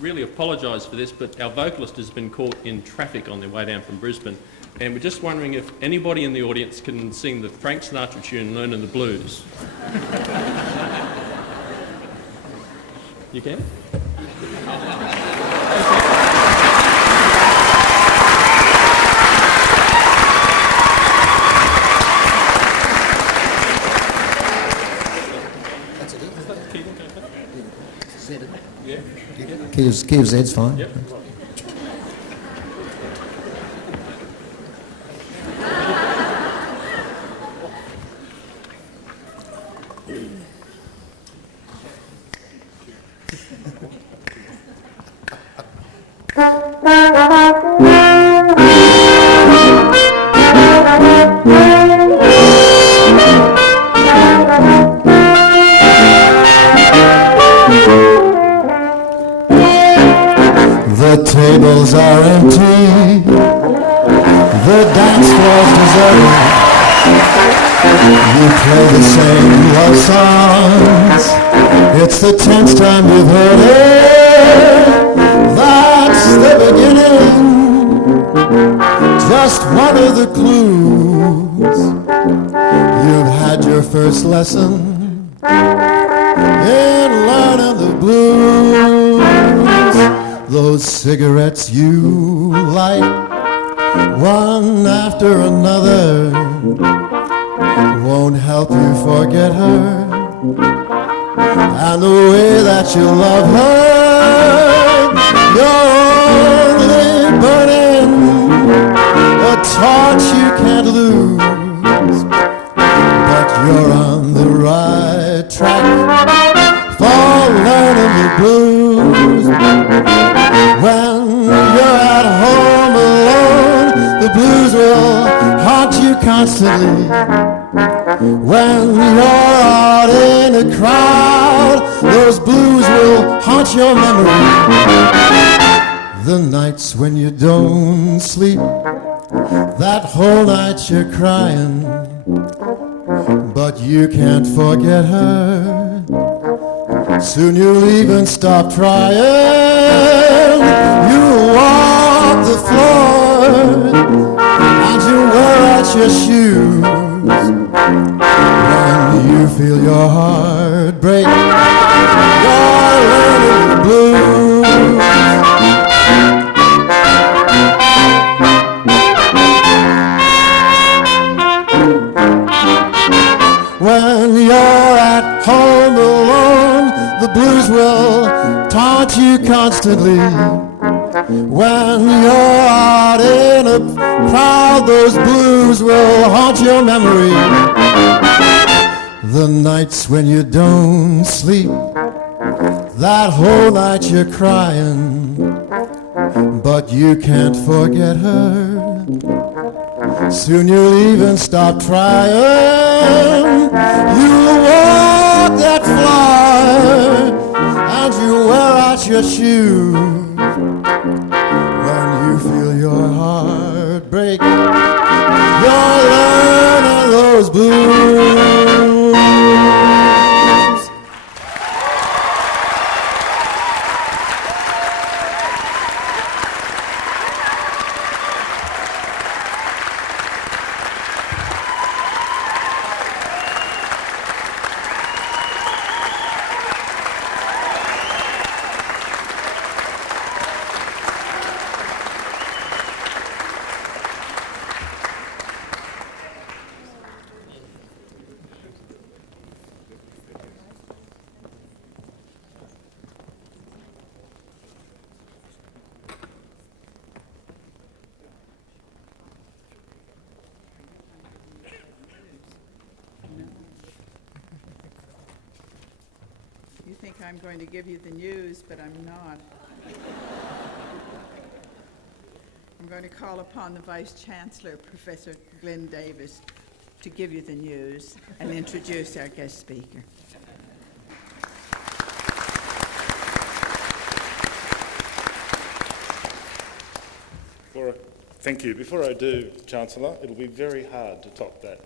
really apologise for this, but our vocalist has been caught in traffic on their way down from Brisbane, and we're just wondering if anybody in the audience can sing the Frank Sinatra tune, Learning the Blues. You can? Key of Z's fine. Yep. The tables are empty, the dance floor's deserted. You play the same love songs, it's the 10th time you've heard it. That's the beginning, just one of the clues. You've had your first lesson in learning the blues. Those cigarettes you light, one after another, won't help you forget her. And the way that you love her, you're only burning a torch you can't lose. But you're on the right track for learning the blues. When you're at home alone, the blues will haunt you constantly. When you're out in a crowd, those blues will haunt your memory. The nights when you don't sleep, that whole night you're crying, but you can't forget her. Soon you'll even stop trying. You walk the floor and you wear out your shoes. When you feel your heart break, you're learning the blues. When you're at home alone, the blues will taunt you constantly. When you're out in a crowd, those blues will haunt your memory. The nights when you don't sleep, that whole night you're crying, but you can't forget her. Soon you'll even stop trying. You'll walk that floor and you wear out your shoes. When you feel your heart break, you're learning those blues. You think I'm going to give you the news, but I'm not. I'm going to call upon the Vice Chancellor, Professor Glenn Davis, to give you the news and introduce our guest speaker. Thank you. Before I do, Chancellor, it'll be very hard to top that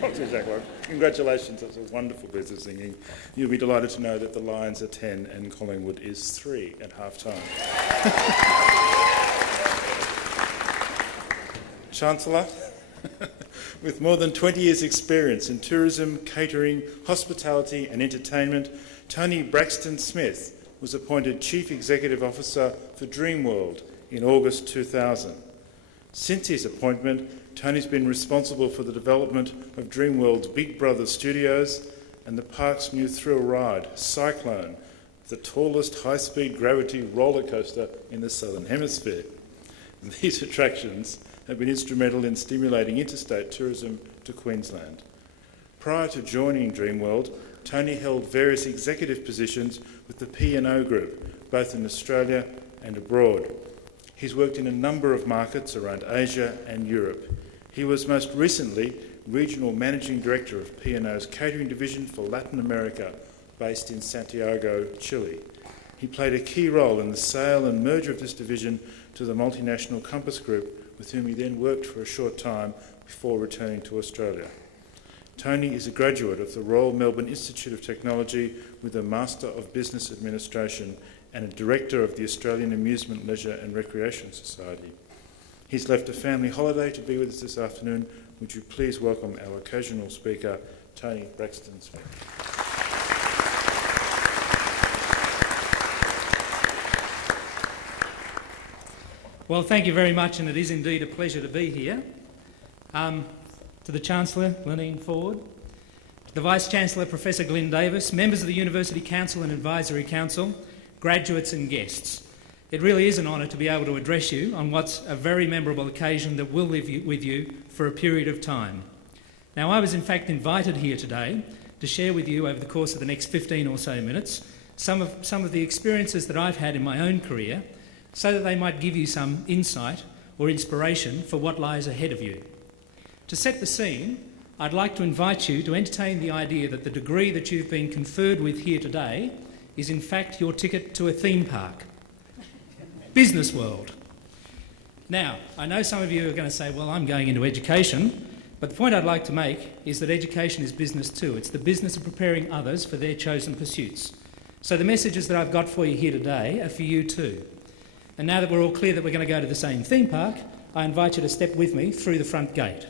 Dr. Jacqueline, congratulations. That's a wonderful bit of singing. You'll be delighted to know that the Lions are 10 and Collingwood is 3 at half-time. Chancellor, with more than 20 years' experience in tourism, catering, hospitality and entertainment, Tony Braxton Smith was appointed Chief Executive Officer for Dreamworld in August 2000. Since his appointment, Tony's been responsible for the development of Dreamworld's Big Brother Studios and the park's new thrill ride, Cyclone, the tallest high-speed gravity roller coaster in the Southern Hemisphere. These attractions have been instrumental in stimulating interstate tourism to Queensland. Prior to joining Dreamworld, Tony held various executive positions with the P&O Group, both in Australia and abroad. He's worked in a number of markets around Asia and Europe. He was most recently Regional Managing Director of P&O's Catering Division for Latin America, based in Santiago, Chile. He played a key role in the sale and merger of this division to the multinational Compass Group, with whom he then worked for a short time before returning to Australia. Tony is a graduate of the Royal Melbourne Institute of Technology with a Master of Business Administration and a Director of the Australian Amusement, Leisure and Recreation Society. He's left a family holiday to be with us this afternoon. Would you please welcome our occasional speaker, Tony Braxton Smith. Well, thank you very much, and it is indeed a pleasure to be here. To the Chancellor, leaning forward, to the Vice-Chancellor, Professor Glenn Davis, members of the University Council and Advisory Council, graduates and guests. It really is an honour to be able to address you on what's a very memorable occasion that will live with you for a period of time. Now, I was in fact invited here today to share with you over the course of the next 15 or so minutes some of the experiences that I've had in my own career, so that they might give you some insight or inspiration for what lies ahead of you. To set the scene, I'd like to invite you to entertain the idea that the degree that you've been conferred with here today is in fact your ticket to a theme park. Business World. Now, I know some of you are going to say, well, I'm going into education, but the point I'd like to make is that education is business too. It's the business of preparing others for their chosen pursuits. So the messages that I've got for you here today are for you too. And now that we're all clear that we're going to go to the same theme park, I invite you to step with me through the front gate.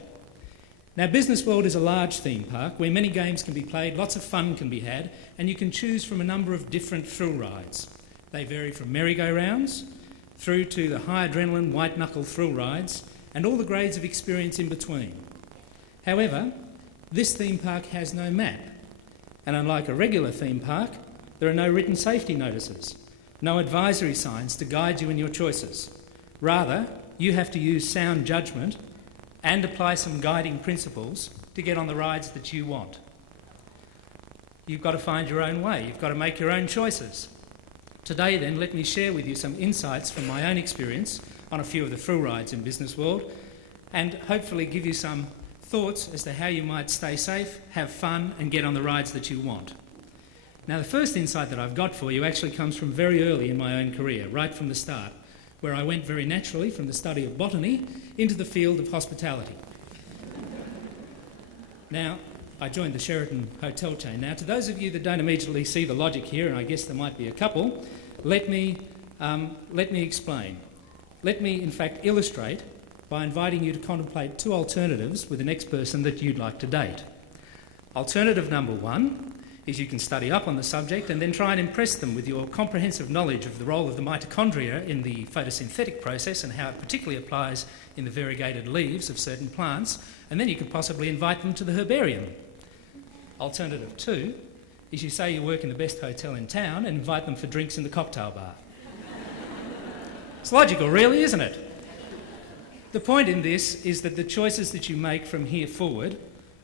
Now, Business World is a large theme park where many games can be played, lots of fun can be had, and you can choose from a number of different thrill rides. They vary from merry-go-rounds through to the high adrenaline white-knuckle thrill rides and all the grades of experience in between. However, this theme park has no map, and unlike a regular theme park, there are no written safety notices, no advisory signs to guide you in your choices. Rather, you have to use sound judgment and apply some guiding principles to get on the rides that you want. You've got to find your own way. You've got to make your own choices. Today, then, let me share with you some insights from my own experience on a few of the thrill rides in Business World, and hopefully give you some thoughts as to how you might stay safe, have fun, and get on the rides that you want. Now, the first insight that I've got for you actually comes from very early in my own career, right from the start, where I went very naturally from the study of botany into the field of hospitality. Now, I joined the Sheraton hotel chain. Now, to those of you that don't immediately see the logic here, and I guess there might be a couple, let me explain. Let me, in fact, illustrate by inviting you to contemplate two alternatives with the next person that you'd like to date. Alternative number one is you can study up on the subject and then try and impress them with your comprehensive knowledge of the role of the mitochondria in the photosynthetic process and how it particularly applies in the variegated leaves of certain plants, and then you could possibly invite them to the herbarium. Alternative two is you say you work in the best hotel in town and invite them for drinks in the cocktail bar. It's logical, really, isn't it? The point in this is that the choices that you make from here forward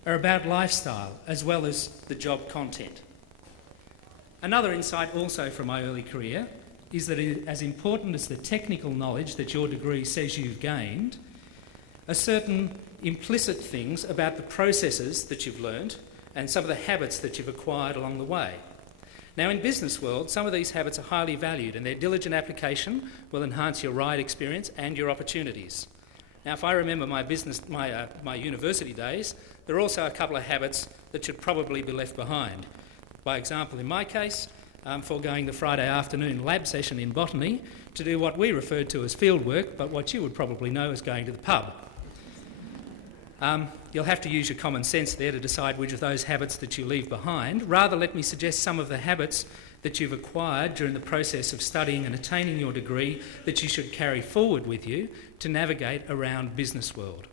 are about lifestyle as well as the job content. Another insight also from my early career is that as important as the technical knowledge that your degree says you've gained, are certain implicit things about the processes that you've learnt and some of the habits that you've acquired along the way. Now, in Business World, some of these habits are highly valued and their diligent application will enhance your ride experience and your opportunities. Now, if I remember my university days, there are also a couple of habits that should probably be left behind. By example, in my case, foregoing the Friday afternoon lab session in botany to do what we referred to as field work, but what you would probably know as going to the pub. You'll have to use your common sense there to decide which of those habits that you leave behind. Rather, let me suggest some of the habits that you've acquired during the process of studying and attaining your degree that you should carry forward with you to navigate around business world.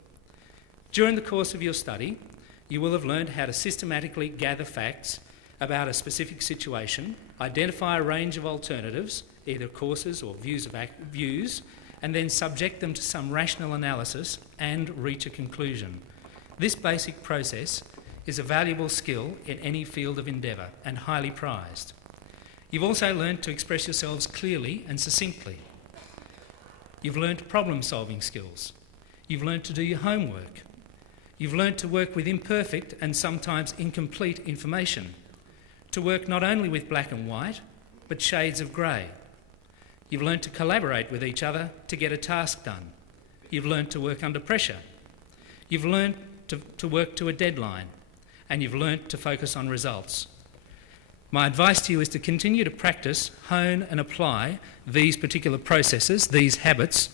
During the course of your study, you will have learned how to systematically gather facts about a specific situation, identify a range of alternatives, either courses or views, and then subject them to some rational analysis and reach a conclusion. This basic process is a valuable skill in any field of endeavour and highly prized. You've also learned to express yourselves clearly and succinctly. You've learned problem-solving skills. You've learned to do your homework. You've learned to work with imperfect and sometimes incomplete information, to work not only with black and white, but shades of grey. You've learned to collaborate with each other to get a task done. You've learned to work under pressure. You've learned to work to a deadline, and you've learned to focus on results. My advice to you is to continue to practice, hone and apply these particular processes, these habits,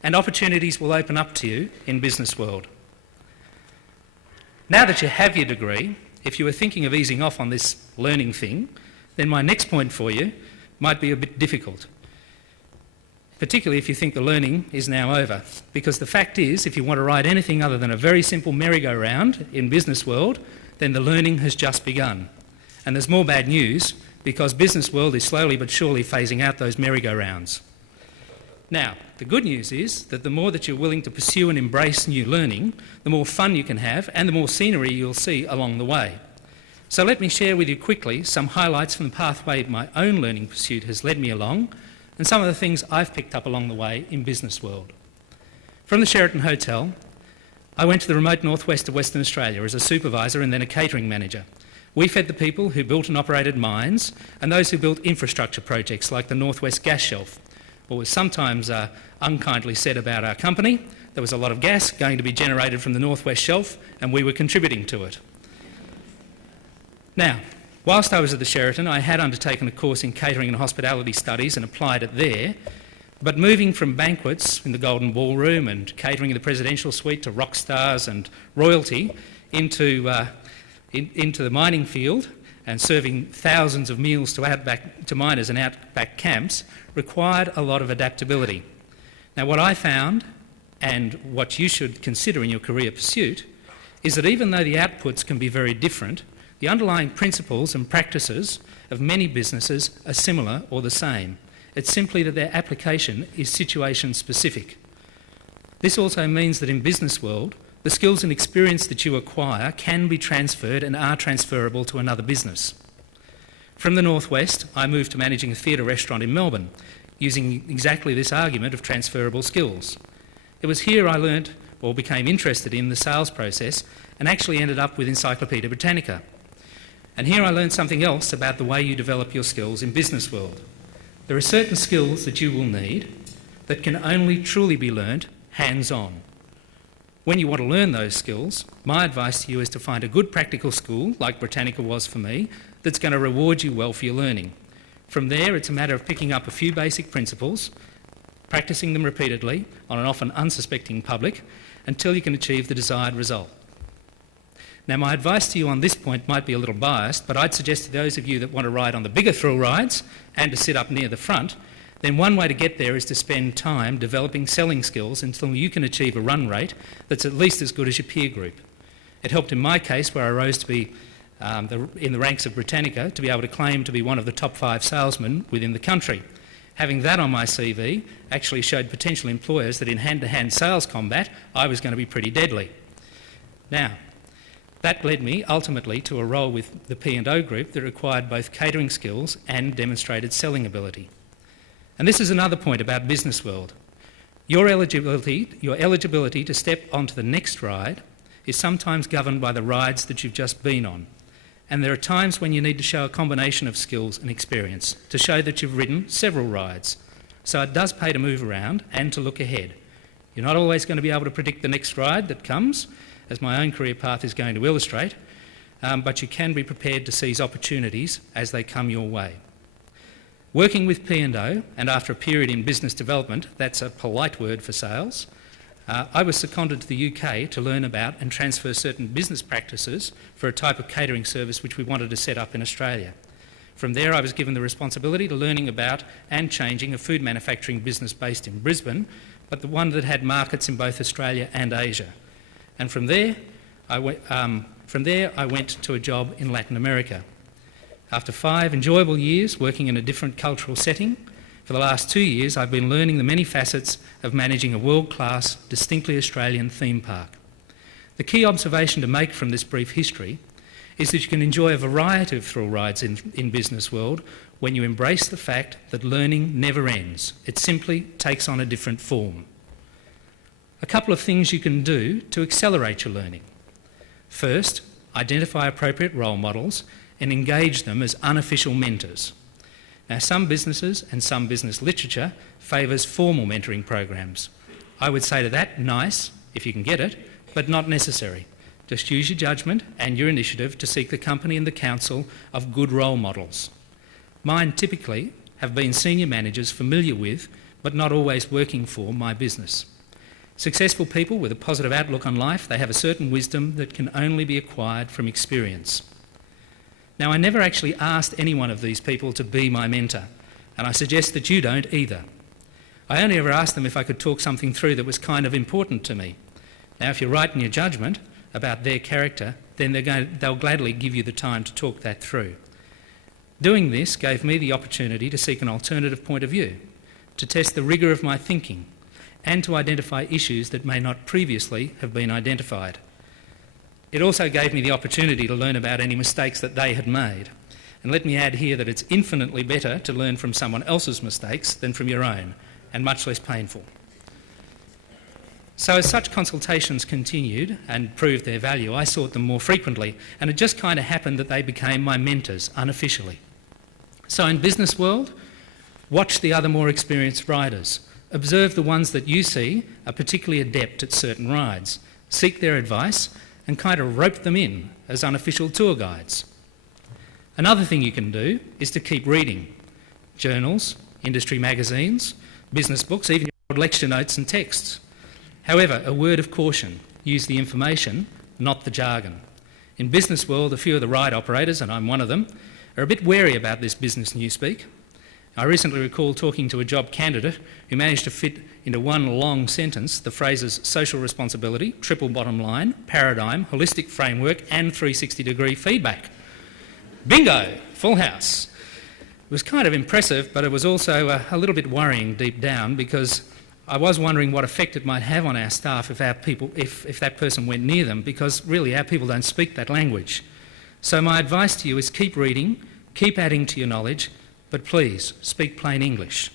and opportunities will open up to you in business world. Now that you have your degree, if you were thinking of easing off on this learning thing, then my next point for you might be a bit difficult, particularly if you think the learning is now over. Because the fact is, if you want to ride anything other than a very simple merry-go-round in business world, then the learning has just begun. And there's more bad news, because business world is slowly but surely phasing out those merry-go-rounds. Now, the good news is that the more that you're willing to pursue and embrace new learning, the more fun you can have and the more scenery you'll see along the way. So let me share with you quickly some highlights from the pathway my own learning pursuit has led me along, and some of the things I've picked up along the way in business world. From the Sheraton Hotel, I went to the remote northwest of Western Australia as a supervisor and then a catering manager. We fed the people who built and operated mines and those who built infrastructure projects like the Northwest Gas Shelf. What was sometimes unkindly said about our company, there was a lot of gas going to be generated from the Northwest Shelf and we were contributing to it. Now, whilst I was at the Sheraton, I had undertaken a course in catering and hospitality studies and applied it there, but moving from banquets in the Golden Ballroom and catering in the presidential suite to rock stars and royalty into the mining field and serving thousands of meals to miners in outback camps required a lot of adaptability. Now, what I found, and what you should consider in your career pursuit, is that even though the outputs can be very different, the underlying principles and practices of many businesses are similar or the same. It's simply that their application is situation specific. This also means that in business world, the skills and experience that you acquire can be transferred and are transferable to another business. From the Northwest, I moved to managing a theatre restaurant in Melbourne, using exactly this argument of transferable skills. It was here I learnt or became interested in the sales process and actually ended up with Encyclopaedia Britannica. And here I learned something else about the way you develop your skills in business world. There are certain skills that you will need that can only truly be learnt hands-on. When you want to learn those skills, my advice to you is to find a good practical school, like Britannica was for me, that's going to reward you well for your learning. From there, it's a matter of picking up a few basic principles, practicing them repeatedly on an often unsuspecting public, until you can achieve the desired result. Now, my advice to you on this point might be a little biased, but I'd suggest to those of you that want to ride on the bigger thrill rides and to sit up near the front, then one way to get there is to spend time developing selling skills until you can achieve a run rate that's at least as good as your peer group. It helped in my case, where I rose to be in the ranks of Britannica, to be able to claim to be one of the top 5 salesmen within the country. Having that on my CV actually showed potential employers that in hand-to-hand sales combat, I was going to be pretty deadly. Now, that led me ultimately to a role with the P&O group that required both catering skills and demonstrated selling ability. And this is another point about business world. Your eligibility to step onto the next ride is sometimes governed by the rides that you've just been on. And there are times when you need to show a combination of skills and experience to show that you've ridden several rides. So it does pay to move around and to look ahead. You're not always going to be able to predict the next ride that comes, as my own career path is going to illustrate, but you can be prepared to seize opportunities as they come your way. Working with P&O, and after a period in business development, that's a polite word for sales, I was seconded to the UK to learn about and transfer certain business practices for a type of catering service which we wanted to set up in Australia. From there I was given the responsibility to learning about and changing a food manufacturing business based in Brisbane, but the one that had markets in both Australia and Asia. And from there I went to a job in Latin America. After 5 enjoyable years working in a different cultural setting, for the last 2 years I've been learning the many facets of managing a world-class, distinctly Australian theme park. The key observation to make from this brief history is that you can enjoy a variety of thrill rides in business world when you embrace the fact that learning never ends. It simply takes on a different form. A couple of things you can do to accelerate your learning. First, identify appropriate role models and engage them as unofficial mentors. Now, some businesses and some business literature favours formal mentoring programs. I would say to that, nice, if you can get it, but not necessary. Just use your judgment and your initiative to seek the company and the counsel of good role models. Mine typically have been senior managers familiar with, but not always working for, my business. Successful people with a positive outlook on life, they have a certain wisdom that can only be acquired from experience. Now, I never actually asked any one of these people to be my mentor, and I suggest that you don't either. I only ever asked them if I could talk something through that was kind of important to me. Now, if you're right in your judgment about their character, then they'll gladly give you the time to talk that through. Doing this gave me the opportunity to seek an alternative point of view, to test the rigour of my thinking, and to identify issues that may not previously have been identified. It also gave me the opportunity to learn about any mistakes that they had made. And let me add here that it's infinitely better to learn from someone else's mistakes than from your own, and much less painful. So as such consultations continued and proved their value, I sought them more frequently, and it just kind of happened that they became my mentors unofficially. So in business world, watch the other more experienced riders. Observe the ones that you see are particularly adept at certain rides. Seek their advice and kind of rope them in as unofficial tour guides. Another thing you can do is to keep reading. Journals, industry magazines, business books, even your old lecture notes and texts. However, a word of caution, use the information, not the jargon. In business world, a few of the ride operators, and I'm one of them, are a bit wary about this business newspeak. I recently recall talking to a job candidate who managed to fit into one long sentence the phrases social responsibility, triple bottom line, paradigm, holistic framework and 360-degree feedback. Bingo! Full house. It was kind of impressive, but it was also a little bit worrying deep down, because I was wondering what effect it might have on our staff if that person went near them, because really our people don't speak that language. So my advice to you is keep reading, keep adding to your knowledge, but please speak plain English.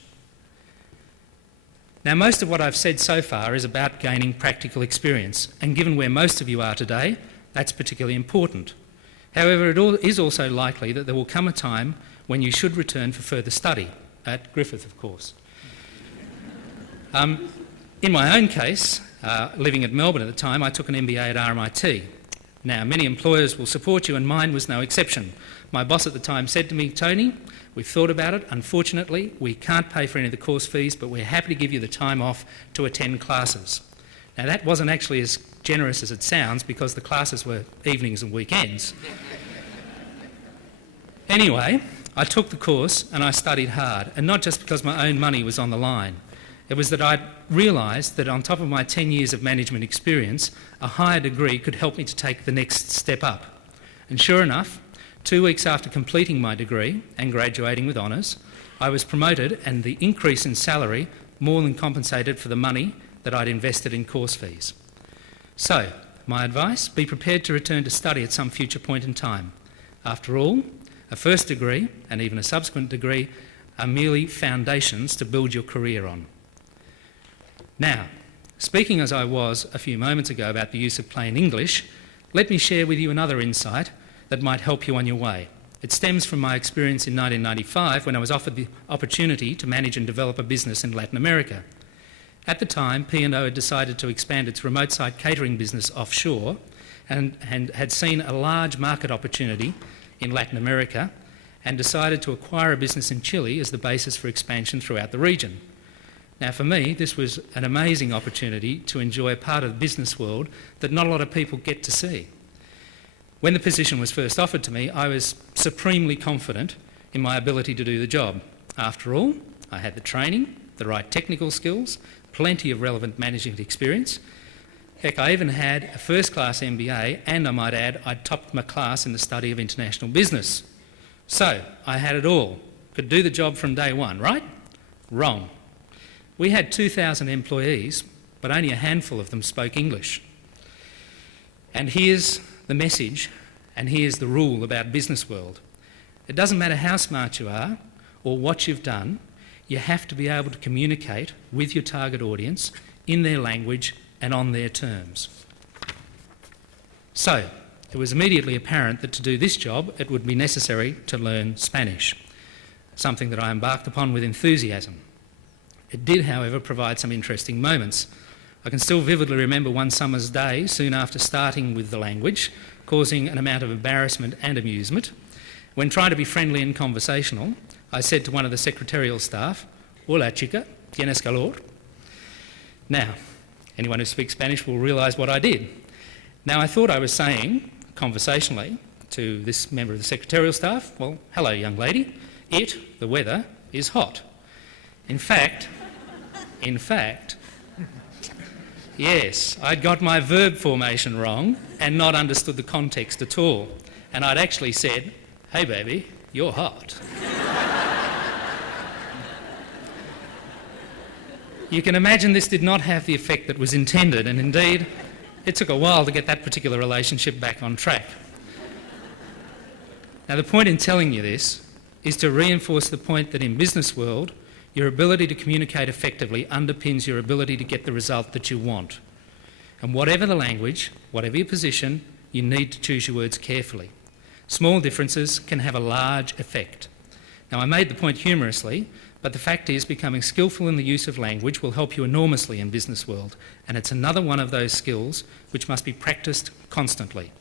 Now, most of what I've said so far is about gaining practical experience, and given where most of you are today, that's particularly important. However, it is also likely that there will come a time when you should return for further study, at Griffith, of course. In my own case, living at Melbourne at the time, I took an MBA at RMIT. Now, many employers will support you, and mine was no exception. My boss at the time said to me, "Tony, we've thought about it. Unfortunately, we can't pay for any of the course fees, but we're happy to give you the time off to attend classes." Now, that wasn't actually as generous as it sounds, because the classes were evenings and weekends. Anyway, I took the course and I studied hard, and not just because my own money was on the line. It was that I'd realised that on top of my 10 years of management experience, a higher degree could help me to take the next step up. And sure enough, 2 weeks after completing my degree and graduating with honours, I was promoted, and the increase in salary more than compensated for the money that I'd invested in course fees. So, my advice, be prepared to return to study at some future point in time. After all, a first degree and even a subsequent degree are merely foundations to build your career on. Now, speaking as I was a few moments ago about the use of plain English, let me share with you another insight that might help you on your way. It stems from my experience in 1995 when I was offered the opportunity to manage and develop a business in Latin America. At the time, P&O had decided to expand its remote site catering business offshore and had seen a large market opportunity in Latin America and decided to acquire a business in Chile as the basis for expansion throughout the region. Now, for me, this was an amazing opportunity to enjoy a part of the business world that not a lot of people get to see. When the position was first offered to me, I was supremely confident in my ability to do the job. After all, I had the training, the right technical skills, plenty of relevant management experience. Heck, I even had a first-class MBA, and I might add, I'd topped my class in the study of international business. So, I had it all. Could do the job from day one, right? Wrong. We had 2,000 employees, but only a handful of them spoke English. And here's the message, and here's the rule about business world. It doesn't matter how smart you are or what you've done, you have to be able to communicate with your target audience in their language and on their terms. So, it was immediately apparent that to do this job, it would be necessary to learn Spanish, something that I embarked upon with enthusiasm. It did, however, provide some interesting moments. I can still vividly remember one summer's day soon after starting with the language, causing an amount of embarrassment and amusement. When trying to be friendly and conversational, I said to one of the secretarial staff, "Hola chica, ¿tienes calor?" Now, anyone who speaks Spanish will realise what I did. Now, I thought I was saying, conversationally, to this member of the secretarial staff, well, hello young lady, the weather, is hot. In fact, yes, I'd got my verb formation wrong and not understood the context at all. And I'd actually said, "Hey baby, you're hot." You can imagine this did not have the effect that was intended, and indeed, it took a while to get that particular relationship back on track. Now, the point in telling you this is to reinforce the point that in business world, your ability to communicate effectively underpins your ability to get the result that you want. And whatever the language, whatever your position, you need to choose your words carefully. Small differences can have a large effect. Now, I made the point humorously, but the fact is becoming skillful in the use of language will help you enormously in business world, and it's another one of those skills which must be practiced constantly.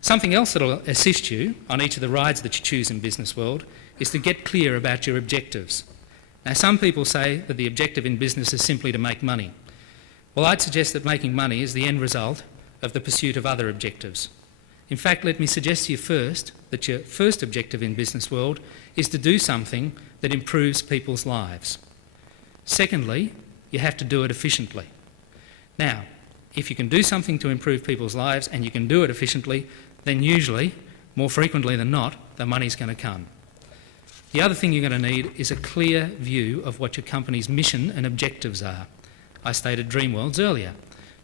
Something else that will assist you on each of the rides that you choose in business world is to get clear about your objectives. Now, some people say that the objective in business is simply to make money. Well, I'd suggest that making money is the end result of the pursuit of other objectives. In fact, let me suggest to you first that your first objective in business world is to do something that improves people's lives. Secondly, you have to do it efficiently. Now, if you can do something to improve people's lives and you can do it efficiently, then usually, more frequently than not, the money's going to come. The other thing you're going to need is a clear view of what your company's mission and objectives are. I stated Dreamworlds earlier,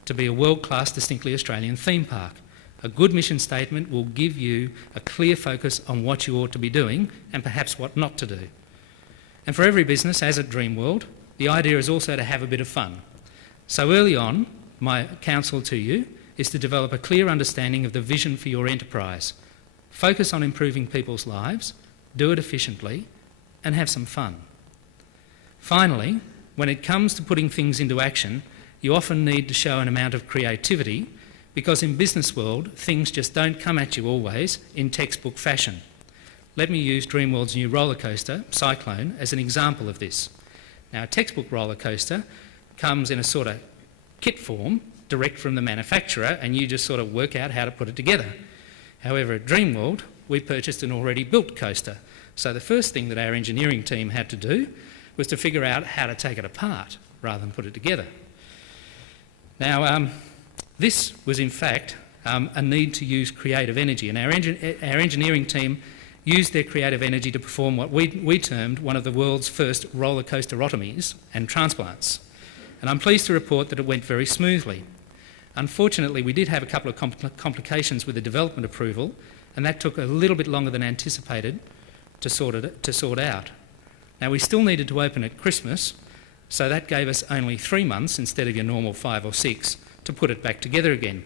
to be a world-class, distinctly Australian theme park. A good mission statement will give you a clear focus on what you ought to be doing and perhaps what not to do. And for every business, as at Dreamworld, the idea is also to have a bit of fun. So early on, my counsel to you is to develop a clear understanding of the vision for your enterprise. Focus on improving people's lives, do it efficiently, and have some fun. Finally, when it comes to putting things into action, you often need to show an amount of creativity because in business world, things just don't come at you always in textbook fashion. Let me use Dreamworld's new roller coaster, Cyclone, as an example of this. Now, a textbook roller coaster comes in a sort of kit form, direct from the manufacturer, and you just sort of work out how to put it together. However, at Dreamworld, we purchased an already built coaster. So the first thing that our engineering team had to do was to figure out how to take it apart rather than put it together. Now, this was in fact a need to use creative energy, and our engineering team used their creative energy to perform what we termed one of the world's first roller coasterotomies and transplants. And I'm pleased to report that it went very smoothly. Unfortunately, we did have a couple of complications with the development approval, and that took a little bit longer than anticipated to sort out. Now, we still needed to open at Christmas, so that gave us only 3 months instead of your normal 5 or 6 to put it back together again.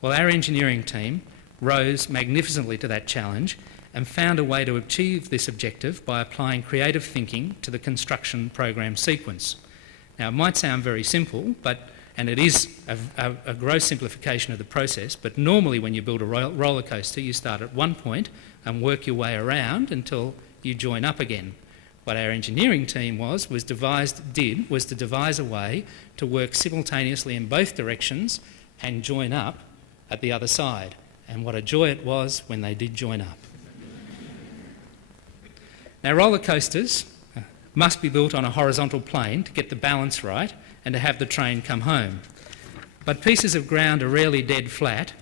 Well, our engineering team rose magnificently to that challenge and found a way to achieve this objective by applying creative thinking to the construction program sequence. Now, it might sound very simple, and it is a gross simplification of the process, but normally when you build a roller coaster, you start at one point and work your way around until you join up again. What our engineering team was to devise a way to work simultaneously in both directions and join up at the other side. And what a joy it was when they did join up. Now, roller coasters must be built on a horizontal plane to get the balance right and to have the train come home. But pieces of ground are rarely dead flat,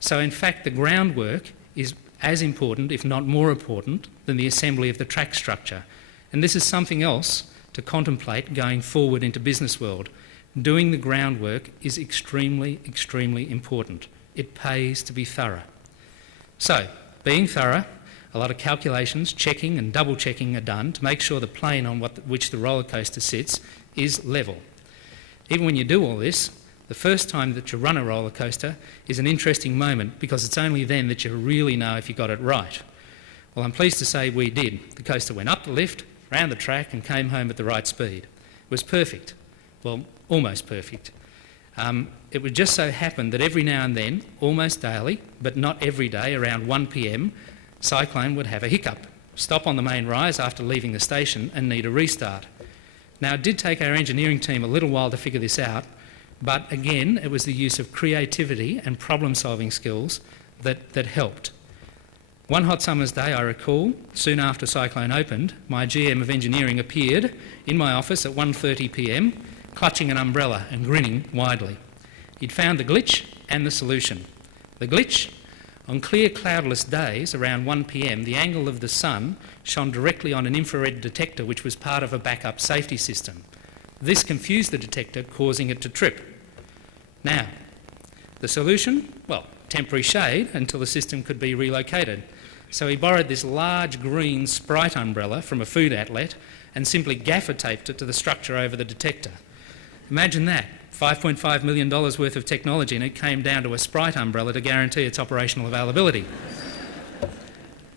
so in fact the groundwork is as important, if not more important, than the assembly of the track structure. And this is something else to contemplate going forward into business world. Doing the groundwork is extremely, extremely important. It pays to be thorough. So, being thorough, a lot of calculations, checking and double checking are done to make sure the plane on which the roller coaster sits is level. Even when you do all this, the first time that you run a roller coaster is an interesting moment because it's only then that you really know if you got it right. Well, I'm pleased to say we did. The coaster went up the lift, round the track and came home at the right speed. It was perfect. Well, almost perfect. It would just so happen that every now and then, almost daily, but not every day, around 1 p.m, Cyclone would have a hiccup, stop on the main rise after leaving the station and need a restart. Now, it did take our engineering team a little while to figure this out, but again, it was the use of creativity and problem-solving skills that helped. One hot summer's day, I recall, soon after Cyclone opened, my GM of engineering appeared in my office at 1:30 p.m, clutching an umbrella and grinning widely. He'd found the glitch and the solution. The glitch? On clear cloudless days, around 1 p.m, the angle of the sun shone directly on an infrared detector which was part of a backup safety system. This confused the detector, causing it to trip. Now, the solution? Well, temporary shade until the system could be relocated. So he borrowed this large green Sprite umbrella from a food outlet and simply gaffer taped it to the structure over the detector. Imagine that, $5.5 million worth of technology, and it came down to a Sprite umbrella to guarantee its operational availability.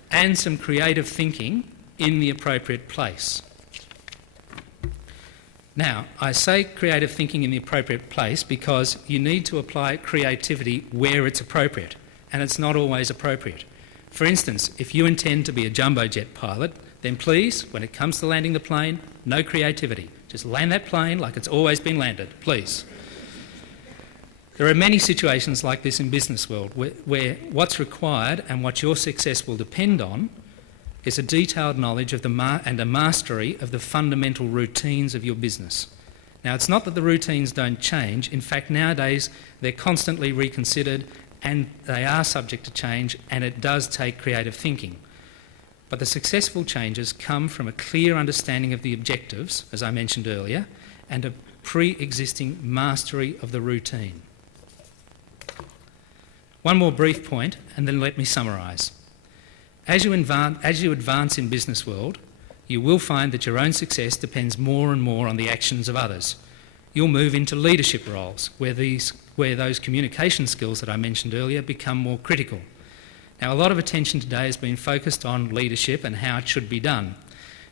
And some creative thinking in the appropriate place. Now, I say creative thinking in the appropriate place because you need to apply creativity where it's appropriate, and it's not always appropriate. For instance, if you intend to be a jumbo jet pilot, then please, when it comes to landing the plane, no creativity. Just land that plane like it's always been landed, please. There are many situations like this in business world where what's required and what your success will depend on is a detailed knowledge of and a mastery of the fundamental routines of your business. Now, it's not that the routines don't change. In fact, nowadays they're constantly reconsidered and they are subject to change, and it does take creative thinking. But the successful changes come from a clear understanding of the objectives, as I mentioned earlier, and a pre-existing mastery of the routine. One more brief point, and then let me summarise. As you advance in business world, you will find that your own success depends more and more on the actions of others. You'll move into leadership roles, where those communication skills that I mentioned earlier become more critical. Now, a lot of attention today has been focused on leadership and how it should be done.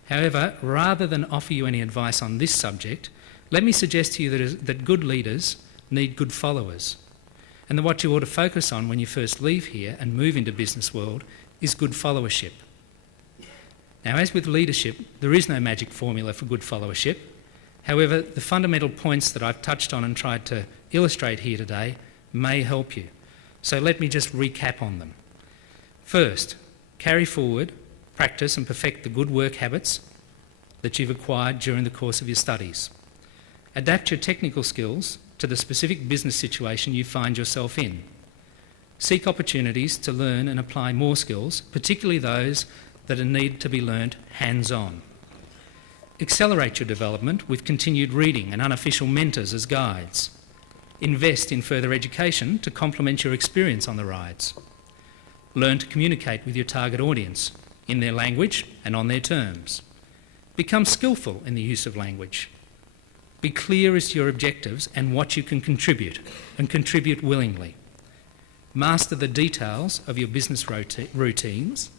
However, rather than offer you any advice on this subject, let me suggest to you that good leaders need good followers, and that what you ought to focus on when you first leave here and move into business world is good followership. Now, as with leadership, there is no magic formula for good followership. However, the fundamental points that I've touched on and tried to illustrate here today may help you. So let me just recap on them. First, carry forward, practice and perfect the good work habits that you've acquired during the course of your studies. Adapt your technical skills to the specific business situation you find yourself in. Seek opportunities to learn and apply more skills, particularly those that are needed to be learnt hands-on. Accelerate your development with continued reading and unofficial mentors as guides. Invest in further education to complement your experience on the rides. Learn to communicate with your target audience in their language and on their terms. Become skillful in the use of language. Be clear as to your objectives and what you can contribute, and contribute willingly. Master the details of your business routines,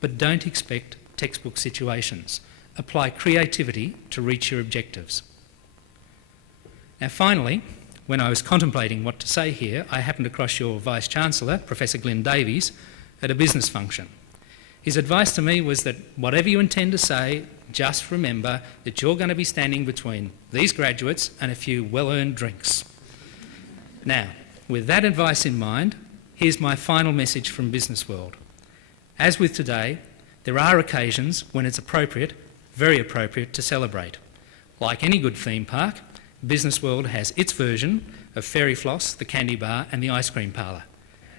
but don't expect textbook situations. Apply creativity to reach your objectives. Now finally, when I was contemplating what to say here, I happened across your Vice-Chancellor, Professor Glyn Davies, at a business function. His advice to me was that whatever you intend to say, just remember that you're going to be standing between these graduates and a few well-earned drinks. Now, with that advice in mind, here's my final message from Business World. As with today, there are occasions when it's appropriate, very appropriate, to celebrate. Like any good theme park, Business World has its version of Fairy Floss, the candy bar and the ice cream parlour.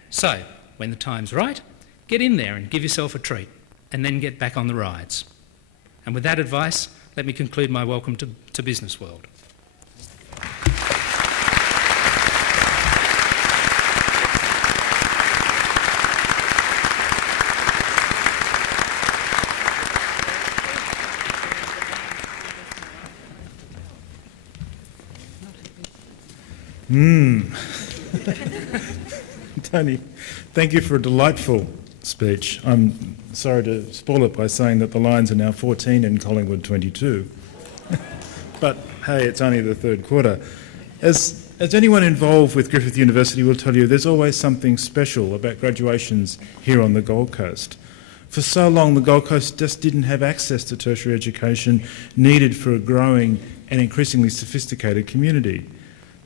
So, when the time's right, get in there and give yourself a treat, and then get back on the rides. And with that advice, let me conclude my welcome to Business World. Tony, thank you for a delightful speech. I'm sorry to spoil it by saying that the Lions are now 14 and Collingwood 22. But hey, it's only the third quarter. As anyone involved with Griffith University will tell you, there's always something special about graduations here on the Gold Coast. For so long, the Gold Coast just didn't have access to tertiary education needed for a growing and increasingly sophisticated community.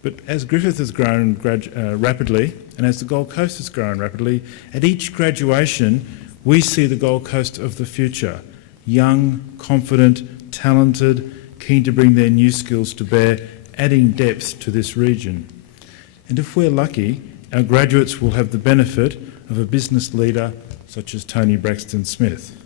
But as Griffith has grown rapidly, and as the Gold Coast has grown rapidly, at each graduation we see the Gold Coast of the future, young, confident, talented, keen to bring their new skills to bear, adding depth to this region. And if we're lucky, our graduates will have the benefit of a business leader such as Tony Braxton Smith.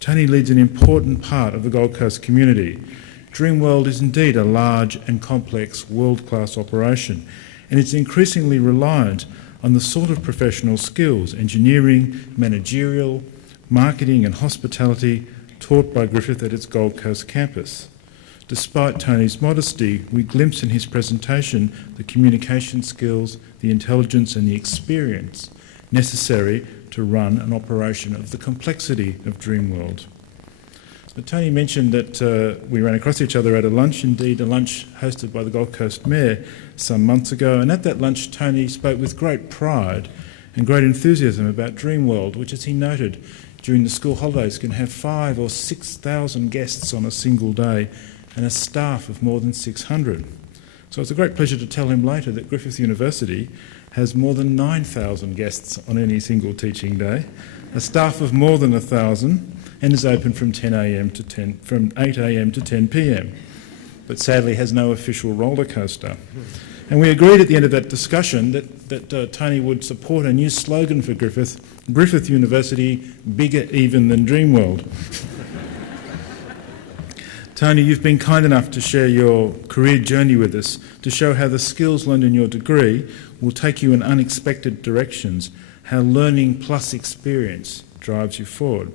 Tony leads an important part of the Gold Coast community. Dreamworld is indeed a large and complex world-class operation, and it's increasingly reliant on the sort of professional skills, engineering, managerial, marketing and hospitality taught by Griffith at its Gold Coast campus. Despite Tony's modesty, we glimpse in his presentation the communication skills, the intelligence and the experience necessary to run an operation of the complexity of Dreamworld. But Tony mentioned that we ran across each other at a lunch, indeed a lunch hosted by the Gold Coast Mayor some months ago, and at that lunch Tony spoke with great pride and great enthusiasm about Dreamworld, which, as he noted, during the school holidays can have 5,000 or 6,000 guests on a single day and a staff of more than 600. So it's a great pleasure to tell him later that Griffith University has more than 9,000 guests on any single teaching day, a staff of more than 1,000, and is open from 8 a.m. to 10 p.m, but sadly has no official roller coaster. And we agreed at the end of that discussion that Tony would support a new slogan for Griffith University, bigger even than Dreamworld. Tony, you've been kind enough to share your career journey with us to show how the skills learned in your degree will take you in unexpected directions, how learning plus experience drives you forward.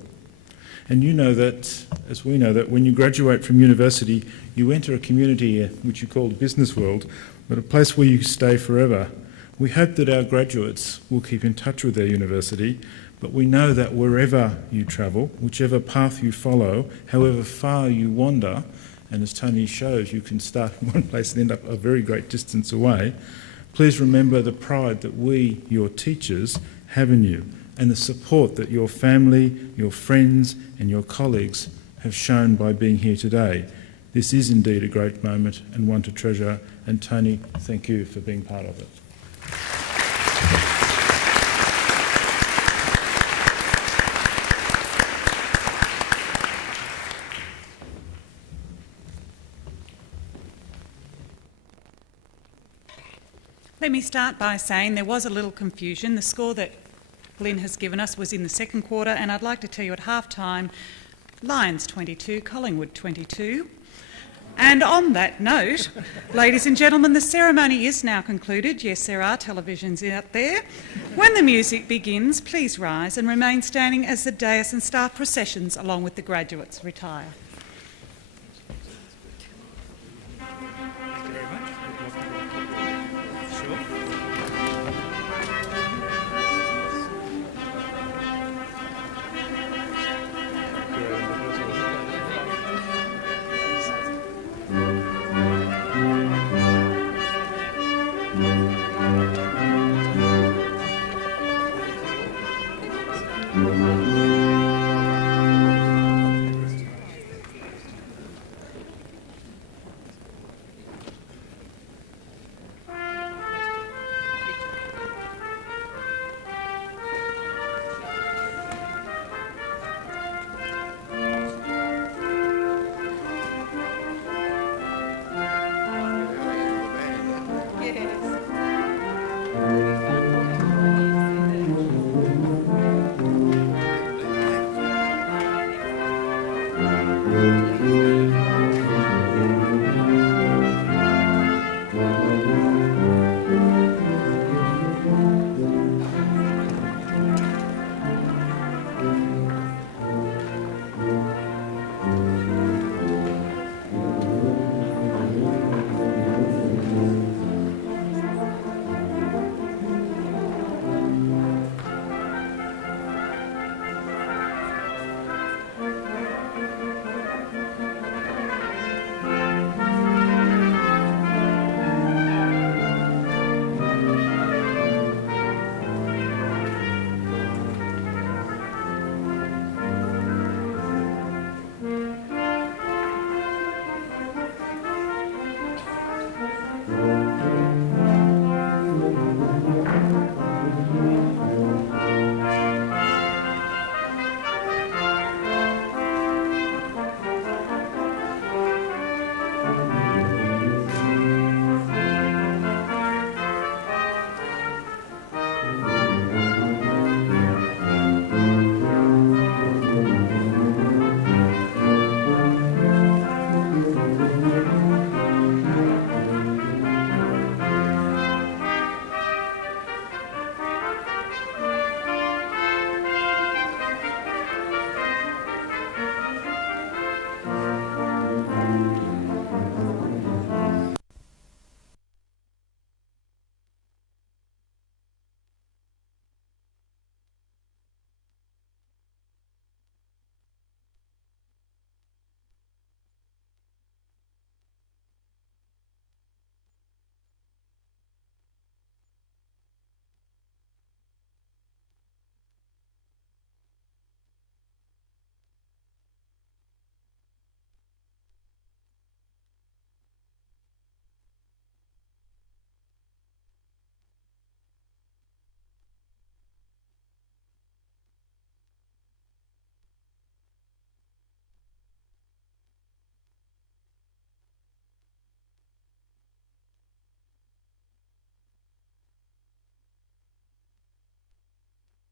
And you know that, as we know, that when you graduate from university, you enter a community which you call the business world, but a place where you stay forever. We hope that our graduates will keep in touch with their university, but we know that wherever you travel, whichever path you follow, however far you wander, and as Tony shows, you can start in one place and end up a very great distance away, please remember the pride that we, your teachers, have in you, and the support that your family, your friends and your colleagues have shown by being here today. This is indeed a great moment and one to treasure, and Tony, thank you for being part of it. Let me start by saying there was a little confusion. The score that Glyn has given us was in the second quarter, and I'd like to tell you at half-time, Lions 22, Collingwood 22. And on that note, ladies and gentlemen, the ceremony is now concluded. Yes, there are televisions out there. When the music begins, please rise and remain standing as the dais and staff processions along with the graduates retire. Thank you very much. Sure.